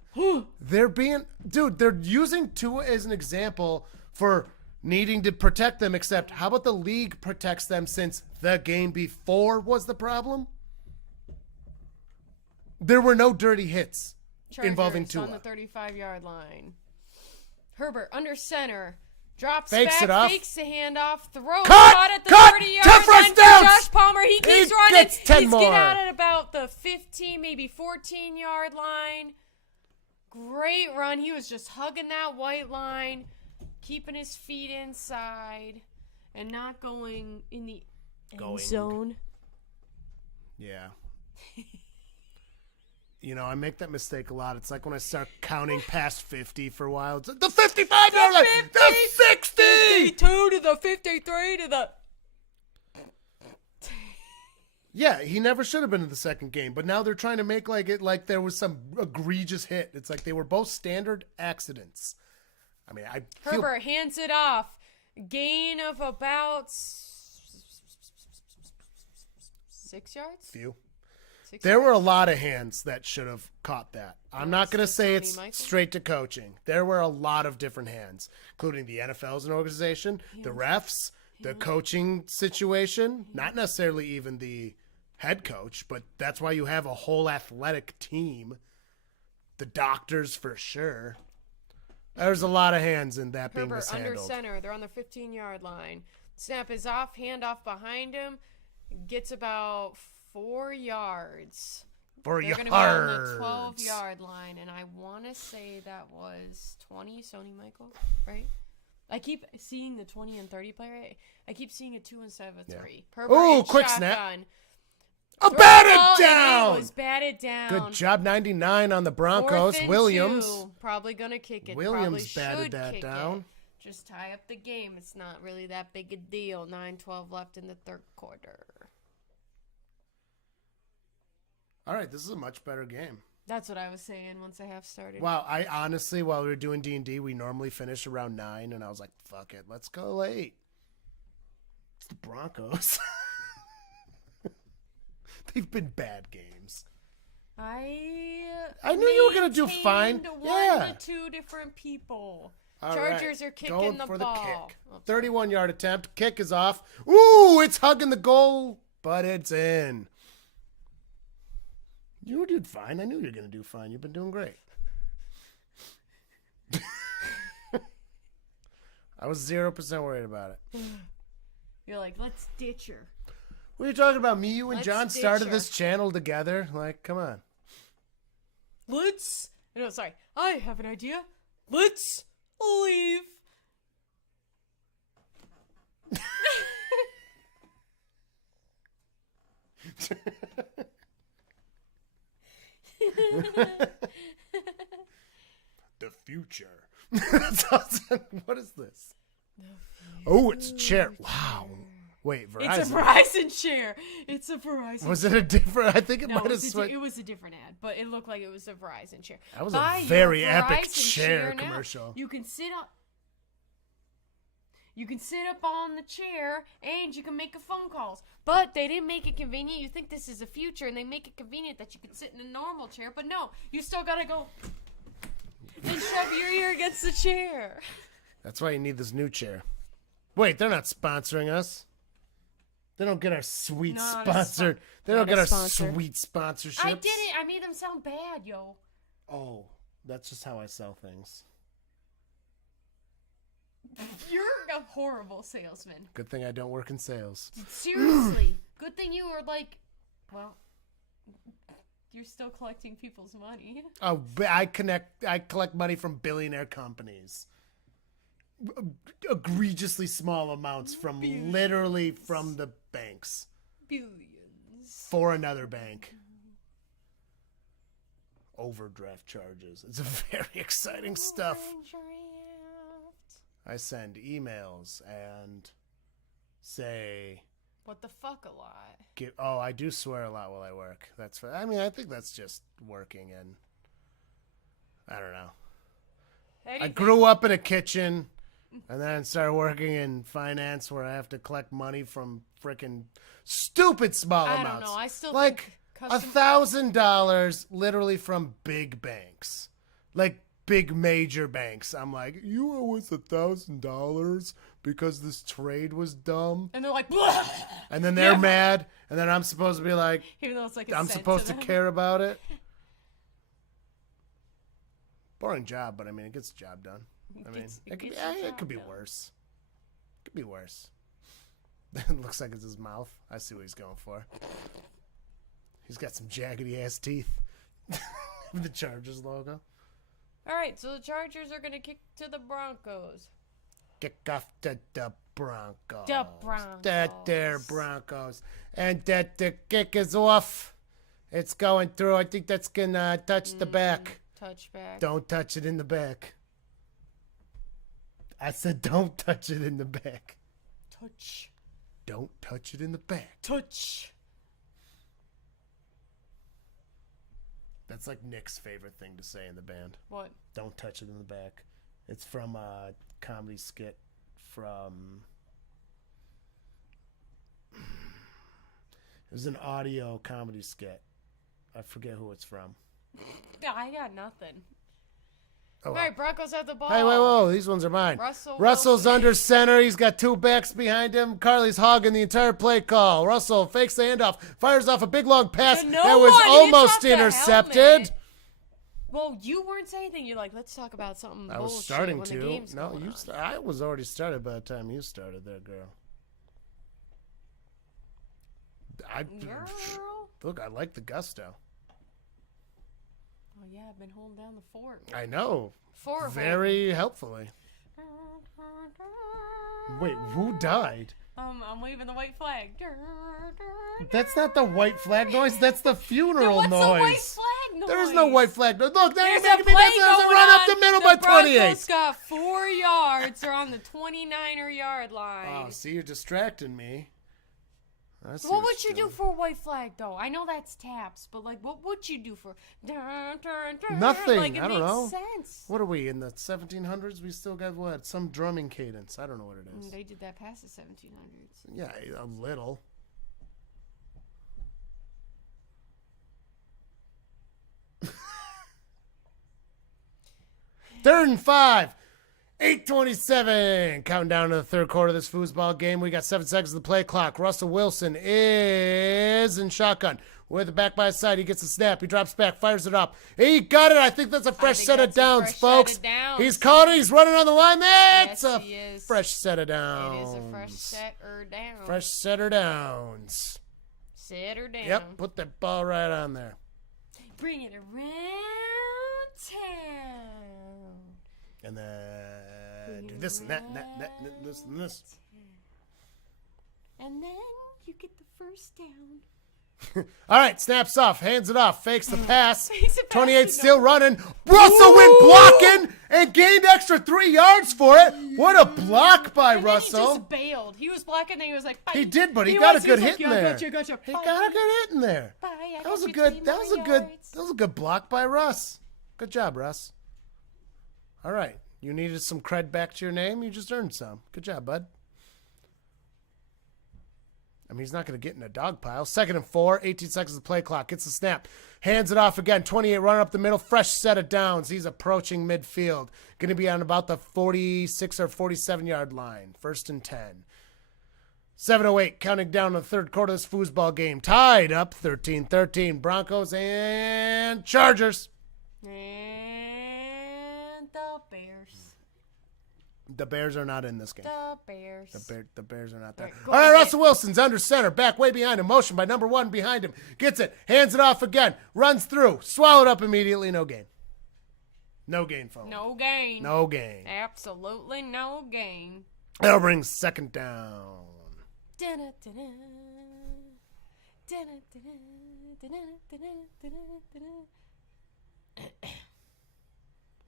They're using Tua as an example for needing to protect them, except how about the league protects them since the game before was the problem? There were no dirty hits Chargers involving Tua. on the 35-yard line. Herbert under center. Drops Fakes back, it off. fakes the handoff, throws Cut! out at the Cut! 30-yard 10 line first for downs! Josh Palmer. He keeps He running. gets 10 He's more. get out at about the 15, maybe 14-yard line. Great run. He was just hugging that white line, keeping his feet inside, and not going in the end zone. Yeah. You know, I make that mistake a lot. It's like when I start counting past 50 for a while. It's like the 55-yard line, the 60! 52 to the 53 to the... Yeah, he never should have been in the second game, but now they're trying to make like there was some egregious hit. It's like they were both standard accidents. I mean, I feel... Herbert hands it off. Gain of about 6 yards? Few. 6 There yards? were a lot of hands that should have caught that. I'm not going to say Sonny it's Michael? straight to coaching. There were a lot of different hands, including the NFL as an organization, the refs, the coaching situation, not necessarily even the head coach, but that's why you have a whole athletic team. The doctors for sure. There's a lot of hands in that being Herbert under mishandled. center. They're on the 15-yard line. Snap is off. Handoff behind him. Gets about 4 yards. For They're yards. going to be on the 12-yard line, and I want to say that was 20, Sonny Michael, right? I keep seeing the 20 and 30 player. I keep seeing a 2 instead of a 3. Ooh, in quick shotgun. snap. Throw Batted the ball, and down! It was batted down. Good job, 99 on the Broncos. 4th and Williams. 2. Probably going to kick it. Williams Probably batted should that kick down. It. Just tie up the game. It's not really that big a deal. 9-12 left in the third quarter. All right, this is a much better game. That's what I was saying once I half started. Wow, I honestly, while we were doing D&D, we normally finish around 9, and I was like, fuck it, let's go late. It's the Broncos. They've been bad games. I knew you were going to do fine. maintained Yeah. 1 to 2 different people. All Chargers right, are kicking going the for ball. The kick. Oh, sorry. 31-yard attempt. Kick is off. Ooh, it's hugging the goal, but it's in. You did fine. I knew you were going to do fine. You've been doing great. I was 0% worried about it. You're like, let's ditch her. What are you talking about? Me, you, and Let's John ditch started her. this channel together? Like, come on. Let's... No, sorry. I have an idea. Let's leave. The future. What is this? Oh, it's a chair. Wow. Wait, Verizon. It's a Verizon chair. It's a Verizon Was it a different? I think it No, might it have was, switched. it was a different ad, but it looked like it was a Verizon chair. That was Buy a your very epic Verizon chair now. commercial. You can sit up. You can sit up on the chair and you can make a phone calls. But they didn't make it convenient. You think this is the future and they make it convenient that you can sit in a normal chair. But no, you still got to go and shove your ear against the chair. That's why you need this new chair. Wait, they're not sponsoring us. They don't get our sweet Not a sponsor. They not don't get a our sponsor. sweet sponsorships. I did it. I made them sound bad, yo. Oh, that's just how I sell things. You're a horrible salesman. Good thing I don't work in sales. Seriously. Good thing you were like, well, you're still collecting people's money. Oh, I collect money from billionaire companies. Egregiously small amounts from literally from the banks. Billions. For another bank. Overdraft charges. It's a very exciting stuff. I send emails and say, What the fuck a lot. I do swear a lot while I work. I think that's just working, and I don't know. I grew up in a kitchen and then started working in finance where I have to collect money from freaking stupid small I amounts. don't know. I still like think $1,000 literally from big banks. Like big major banks. I'm like, you owe us $1,000 because this trade was dumb. And they're like, "Blah!" And then they're mad. And then I'm supposed to be like, Even though it's like a I'm cent supposed to them. care about it. Boring job, but I mean, it gets the job done. I mean, it could be worse. It could be worse. It looks like it's his mouth. I see what he's going for. He's got some jaggedy ass teeth. The Chargers logo. All right, so the Chargers are going to kick to the Broncos. Kick off to the Broncos. The Broncos. That there Broncos. And that the kick is off. It's going through. I think that's going to touch the back. Touch back. Don't touch it in the back. I said don't touch it in the back. Touch. Don't touch it in the back. Touch. That's like Nick's favorite thing to say in the band. What? Don't touch it in the back. It's from a comedy skit from... It was an audio comedy skit. I forget who it's from. I got nothing. Oh, All right, Broncos have the ball. Hey, whoa, these ones are mine. Russell's Wilson. Under center. He's got two backs behind him. Carly's hogging the entire play call. Russell fakes the handoff, fires off a big long pass that was almost intercepted. Well, you weren't saying anything. You're like, let's talk about something. I was starting to. No, I was already started by the time you started there, girl. Look, I like the gusto. Oh, yeah, I've been holding down the fort. I know. Fort. Very helpfully. Wait, who died? I'm waving the white flag. That's not the white flag noise. That's the funeral What's noise. the white flag noise? There is no white flag noise. Look, there's a play going run on. up the middle by 28. The Broncos got 4 yards. They're on the 29er yard line. Oh, see, you're distracting me. What would you do for a white flag, though? I know that's taps, but, like, what would you do for... Nothing. Like, I don't know. Sense. What are we, in the 1700s? We still got, what, some drumming cadence. I don't know what it is. They did that past the 1700s. Yeah, a little. Third and 5. 8:27. Counting down to the third quarter of this foosball game. We got 7 seconds of the play clock. Russell Wilson is in shotgun. With the back by his side. He gets a snap. He drops back. Fires it up. He got it. I think that's a fresh set of downs, folks. He's caught it. He's running on the line. That's a fresh set of downs. It is a fresh set or down. Fresh set or downs. Set or down. Yep. Put that ball right on there. Bring it around town. And then do this and that and that and this and this. And then you get the first down. All right, snaps off, hands it off, fakes the pass. 28 still no. running. Russell went blocking and gained extra 3 yards for it. What a block by Russell. He just bailed. He was blocking and he was like, bye. He did, but he got a good hit in there. Gotcha. He got a good hit in there. Bye. That was a good block by Russ. Good job, Russ. All right. You needed some cred back to your name. You just earned some. Good job, bud. I mean, he's not going to get in a dog pile. 2nd and 4, 18 seconds of the play clock. Gets the snap. Hands it off again. 28 running up the middle. Fresh set of downs. He's approaching midfield. Going to be on about the 46 or 47-yard line. 1st and 10. 7:08, counting down to the third quarter of this foosball game. Tied up 13-13. Broncos and Chargers. And the Bears. The Bears are not in this game. The Bears. The Bears are not there. Right, all right, Russell Wilson's under center. Back way behind him. Motion by number 1 behind him. Gets it. Hands it off again. Runs through. Swallowed up immediately. No gain. No gain, folks. No gain. No gain. Absolutely no gain. That'll bring 2nd down.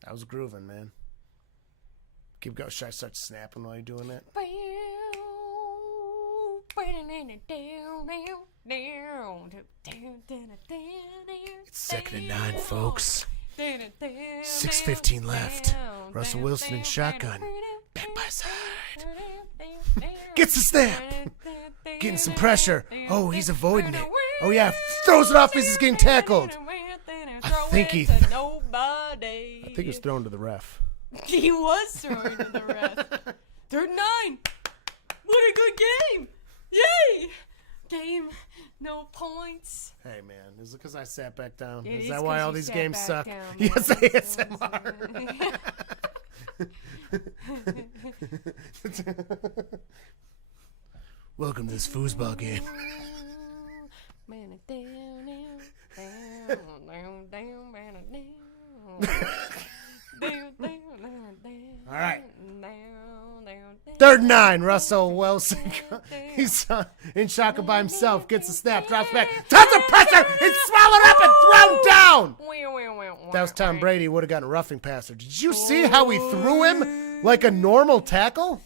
That was grooving, man. Keep going. Should I start snapping while you're doing that? It's 2nd and 9, folks. 6:15 left. Russell Wilson in shotgun. Back by side. Gets the snap. Getting some pressure. Oh, he's avoiding it. Oh, yeah. Throws it off as he's getting tackled. I think he was thrown to the ref. He was thrown to the ref. 3rd and 9. What a good game. Yay. Game. No points. Hey, man. Is it because I sat back down? It is that why all these games suck? Down, yes, ASMR. Welcome to this foosball game. All right. 3rd and 9. Russell Wilson. He's in shotgun by himself. Gets the snap. Drops back. Tons of pressure. He's swallowed up and thrown down. That was Tom Brady. Would have gotten a roughing passer. Did you see how he threw him like a normal tackle?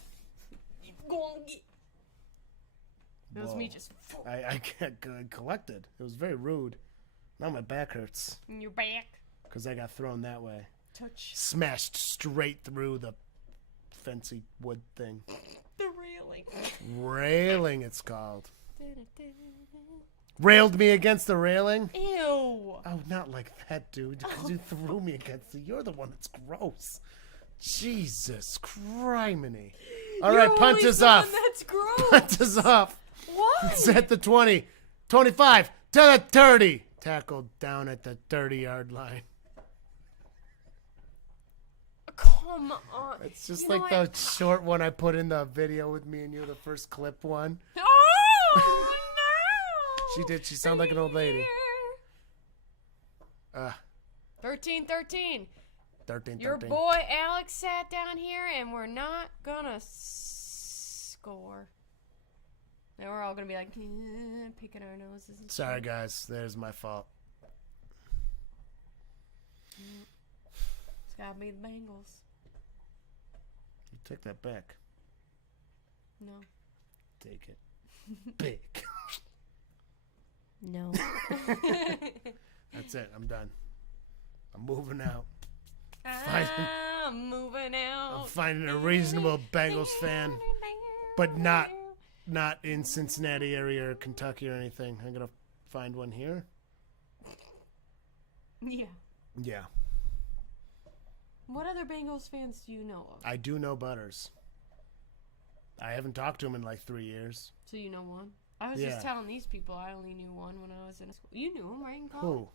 It was me just. I collected. It was very rude. Now my back hurts. Your back. Because I got thrown that way. Touch. Smashed straight through the fancy wood thing. The railing. Railing, it's called. Railed me against the railing? Ew. Oh, not like that, dude. Because you threw me against it. You're the one that's gross. Jesus criminy. All right, punt is off. That's gross. Punt is off. What? It's at the 20. 25 to the 30. Tackled down at the 30-yard line. Come on. It's just like the short one I put in the video with me and you, the first clip one. Oh, no. She did. She sounded like an old lady. 13-13. 13-13. Your boy Alex sat down here, and we're not gonna score. Now we're all gonna be like picking our noses. And Sorry, shit. guys. There's my fault. It's gotta be the Bengals. You take that back. No. Take it. Big. No. That's it. I'm done. I'm moving out. I'm moving out. I'm finding a reasonable Bengals fan, but not in Cincinnati area or Kentucky or anything. I'm gonna find one here. Yeah. Yeah. What other Bengals fans do you know of? I do know Butters. I haven't talked to him in like 3 years. So you know one? I was just telling these people I only knew one when I was in school. You knew him, right, in college? Who?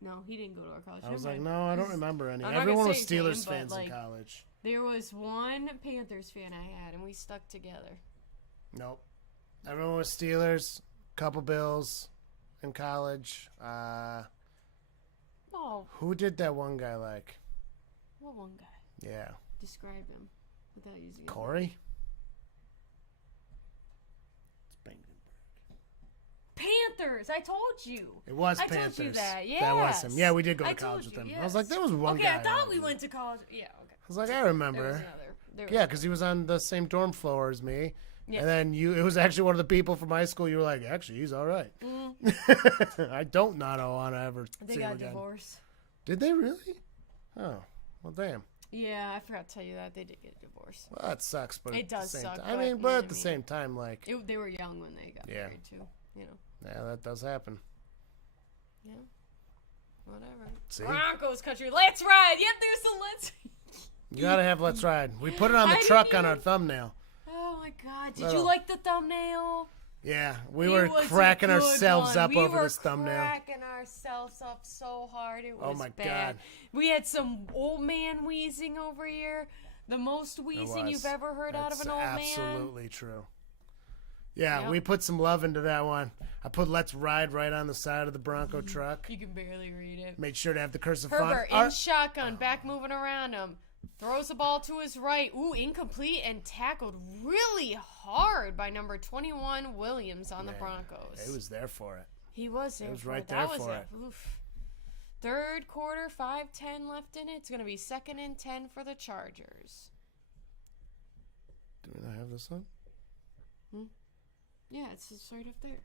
No, he didn't go to our college. I was like, no, I don't remember any. I'm not Everyone gonna was say his Steelers name, fans but, in like, college. There was one Panthers fan I had, and we stuck together. Nope. Everyone was Steelers, couple Bills in college. Oh, Who did that one guy like? what one guy? Yeah. Describe him without using his Corey? Panthers! I told you. It was I Panthers. told you that, yes. That was him. Yeah, we did go to I college told with him. you, I was like, there was one okay, guy. I thought we went to college. Yeah, okay. I was like, I There was remember. another. Yeah, because he was on the same dorm floor as me. Yeah. And then it was actually one of the people from high school. You were like, actually, he's all right. I don't not want to ever They see him got again. divorced. Did they really? Oh, well, damn. Yeah, I forgot to tell you that. They did get divorced. Well, that sucks, but It at the does same suck, time, but, but you know at what the I mean. same time, like, They were young when they got married, too. You know. yeah, that does happen. Yeah. Whatever. See? Broncos country. Let's ride. Yep, there's the let's. You gotta have Let's Ride. We put it on the I truck didn't on our even- thumbnail. Oh my God! Did Little. you like the thumbnail? Yeah, we It were was a cracking good ourselves one. up over this We were thumbnail. cracking ourselves up so hard. It was Oh my bad. God. We had some old man wheezing over here. The most wheezing you've ever heard out of an old man. Absolutely true. Yeah, Yep. we put some love into that one. I put Let's Ride right on the side of the Bronco truck. You can barely read it. Made sure to have the cursive Herbert font. in shotgun, back moving around him. Throws the ball to his right. Ooh, incomplete and tackled really hard by number 21 Williams on the Broncos. He was there for it. He was there. was for right it. there That was for a- it. Oof. Third quarter, 5:10 left in it. It's going to be 2nd and 10 for the Chargers. Do we not have this on? Yeah, it's just right up there.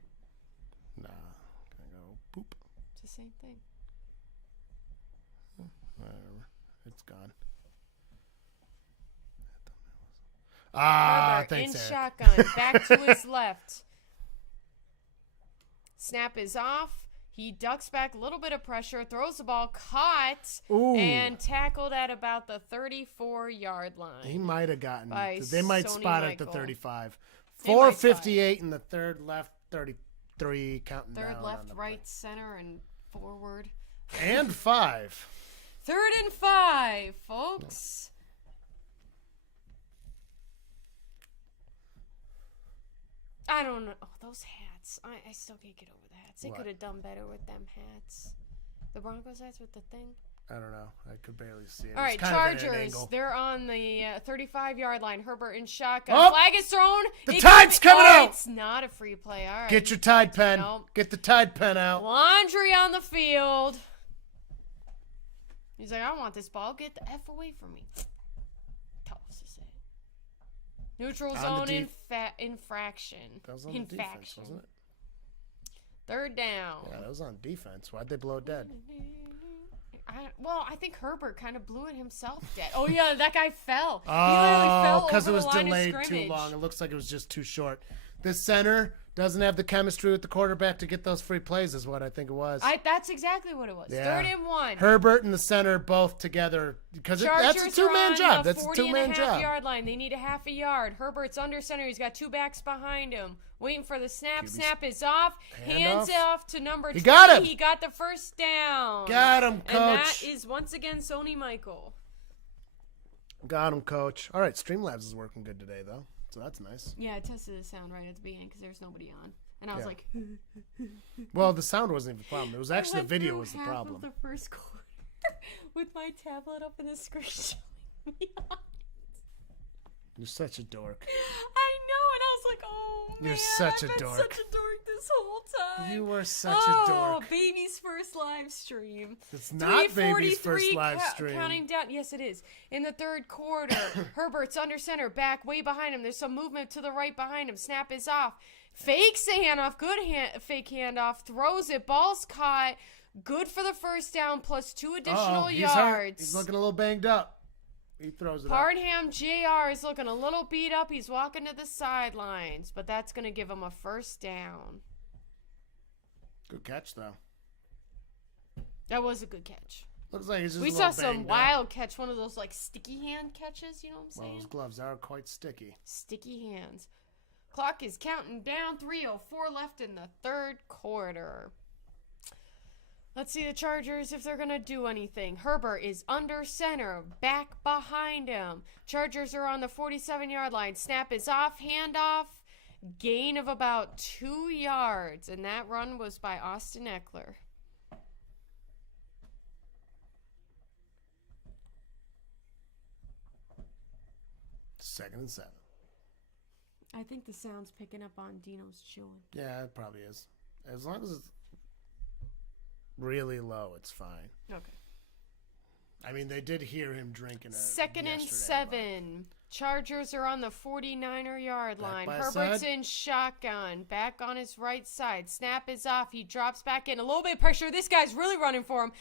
Nah. Gonna go boop. It's the same thing. Whatever. It's gone. Ah, Herbert thanks, in Eric. shotgun, back to his left. Snap is off. He ducks back, a little bit of pressure, throws the ball, caught, Ooh. and tackled at about the 34-yard line. He might have gotten. By They might Sony spot it at the Michael. 35. They might spot 4:58 in the third, left 33, counting Third, down left, on the right, center, and forward. play. And 5. 3rd and 5, folks. I don't know. Oh, those hats. I still can't get over the hats. They What? could have done better with them hats. The Broncos hats with the thing. I don't know. I could barely see it. All right, It's kind of at an Chargers. angle. They're on the 35-yard line. Herbert in shotgun. Oh! Flag is thrown. The It tide's could be- coming oh, out. It's not a free play. All right. Get your Tide pen. Nope. Get the Tide pen out. Laundry on the field. He's like, I want this ball. Get the F away from me. Tosses it. Neutral On the zone infraction. That was on the defense, wasn't it? Third down. Yeah, that was on defense. Why'd they blow it dead? I think Herbert kind of blew it himself dead. Oh, yeah, that guy fell. He literally fell because over it was the line of delayed too scrimmage. long. It looks like it was just too short. This center doesn't have the chemistry with the quarterback to get those free plays is what I think it was. That's exactly what it was. Yeah. 3rd and 1. Herbert and the center both together because that's a two-man job. That's a two-man job. Yard line. They need a half a yard. Herbert's under center. He's got 2 backs behind him. Waiting for the snap. QB's Snap is off. Hands off to number 20. He got him. He got the first down. Got him, coach. And that is once again Sony Michael. Got him, coach. All right, Streamlabs is working good today, though. So that's nice. Yeah, I tested the sound right at the beginning because there's nobody on. And I was like... Well, the sound wasn't even the problem. It was actually the video through was the half problem. Of the first quarter with my tablet up in the screen showing me on. You're such a dork. I know, and I was like, oh, man, You're such I've a been dork. such a dork this whole time. You were such a Oh, dork. baby's first live stream. It's not baby's 3:43 first live stream. Counting down. Yes, it is. In the 3rd quarter, Herbert's under center, back way behind him. There's some movement to the right behind him. Snap is off. Fakes the handoff. Good fake handoff. Throws it. Ball's caught. Good for the first down plus 2 additional He's yards. hurt. He's looking a little banged up. He throws it up. Parnham Jr. is looking a little beat up. He's walking to the sidelines, but that's going to give him a first down. Good catch, though. That was a good catch. Looks like he's just We a saw little some banged up. wild catch, one of those like sticky hand catches, you know what I'm Well, saying? his gloves are quite sticky. Sticky hands. Clock is counting down. 3:04 left in the 3rd quarter. Let's see the Chargers if they're going to do anything. Herbert is under center, back behind him. Chargers are on the 47-yard line. Snap is off, handoff, gain of about 2 yards. And that run was by Austin Eckler. Second and 7. I think the sound's picking up on Dino's chewing. Yeah, it probably is. As long as it's really low, it's fine. Okay. I mean, they did hear him drinking. 2nd and 7. Chargers are on the 49-yard line. by Herbert's side. in shotgun. Back on his right side. Snap is off. He drops back in. A little bit of pressure. This guy's really running for him.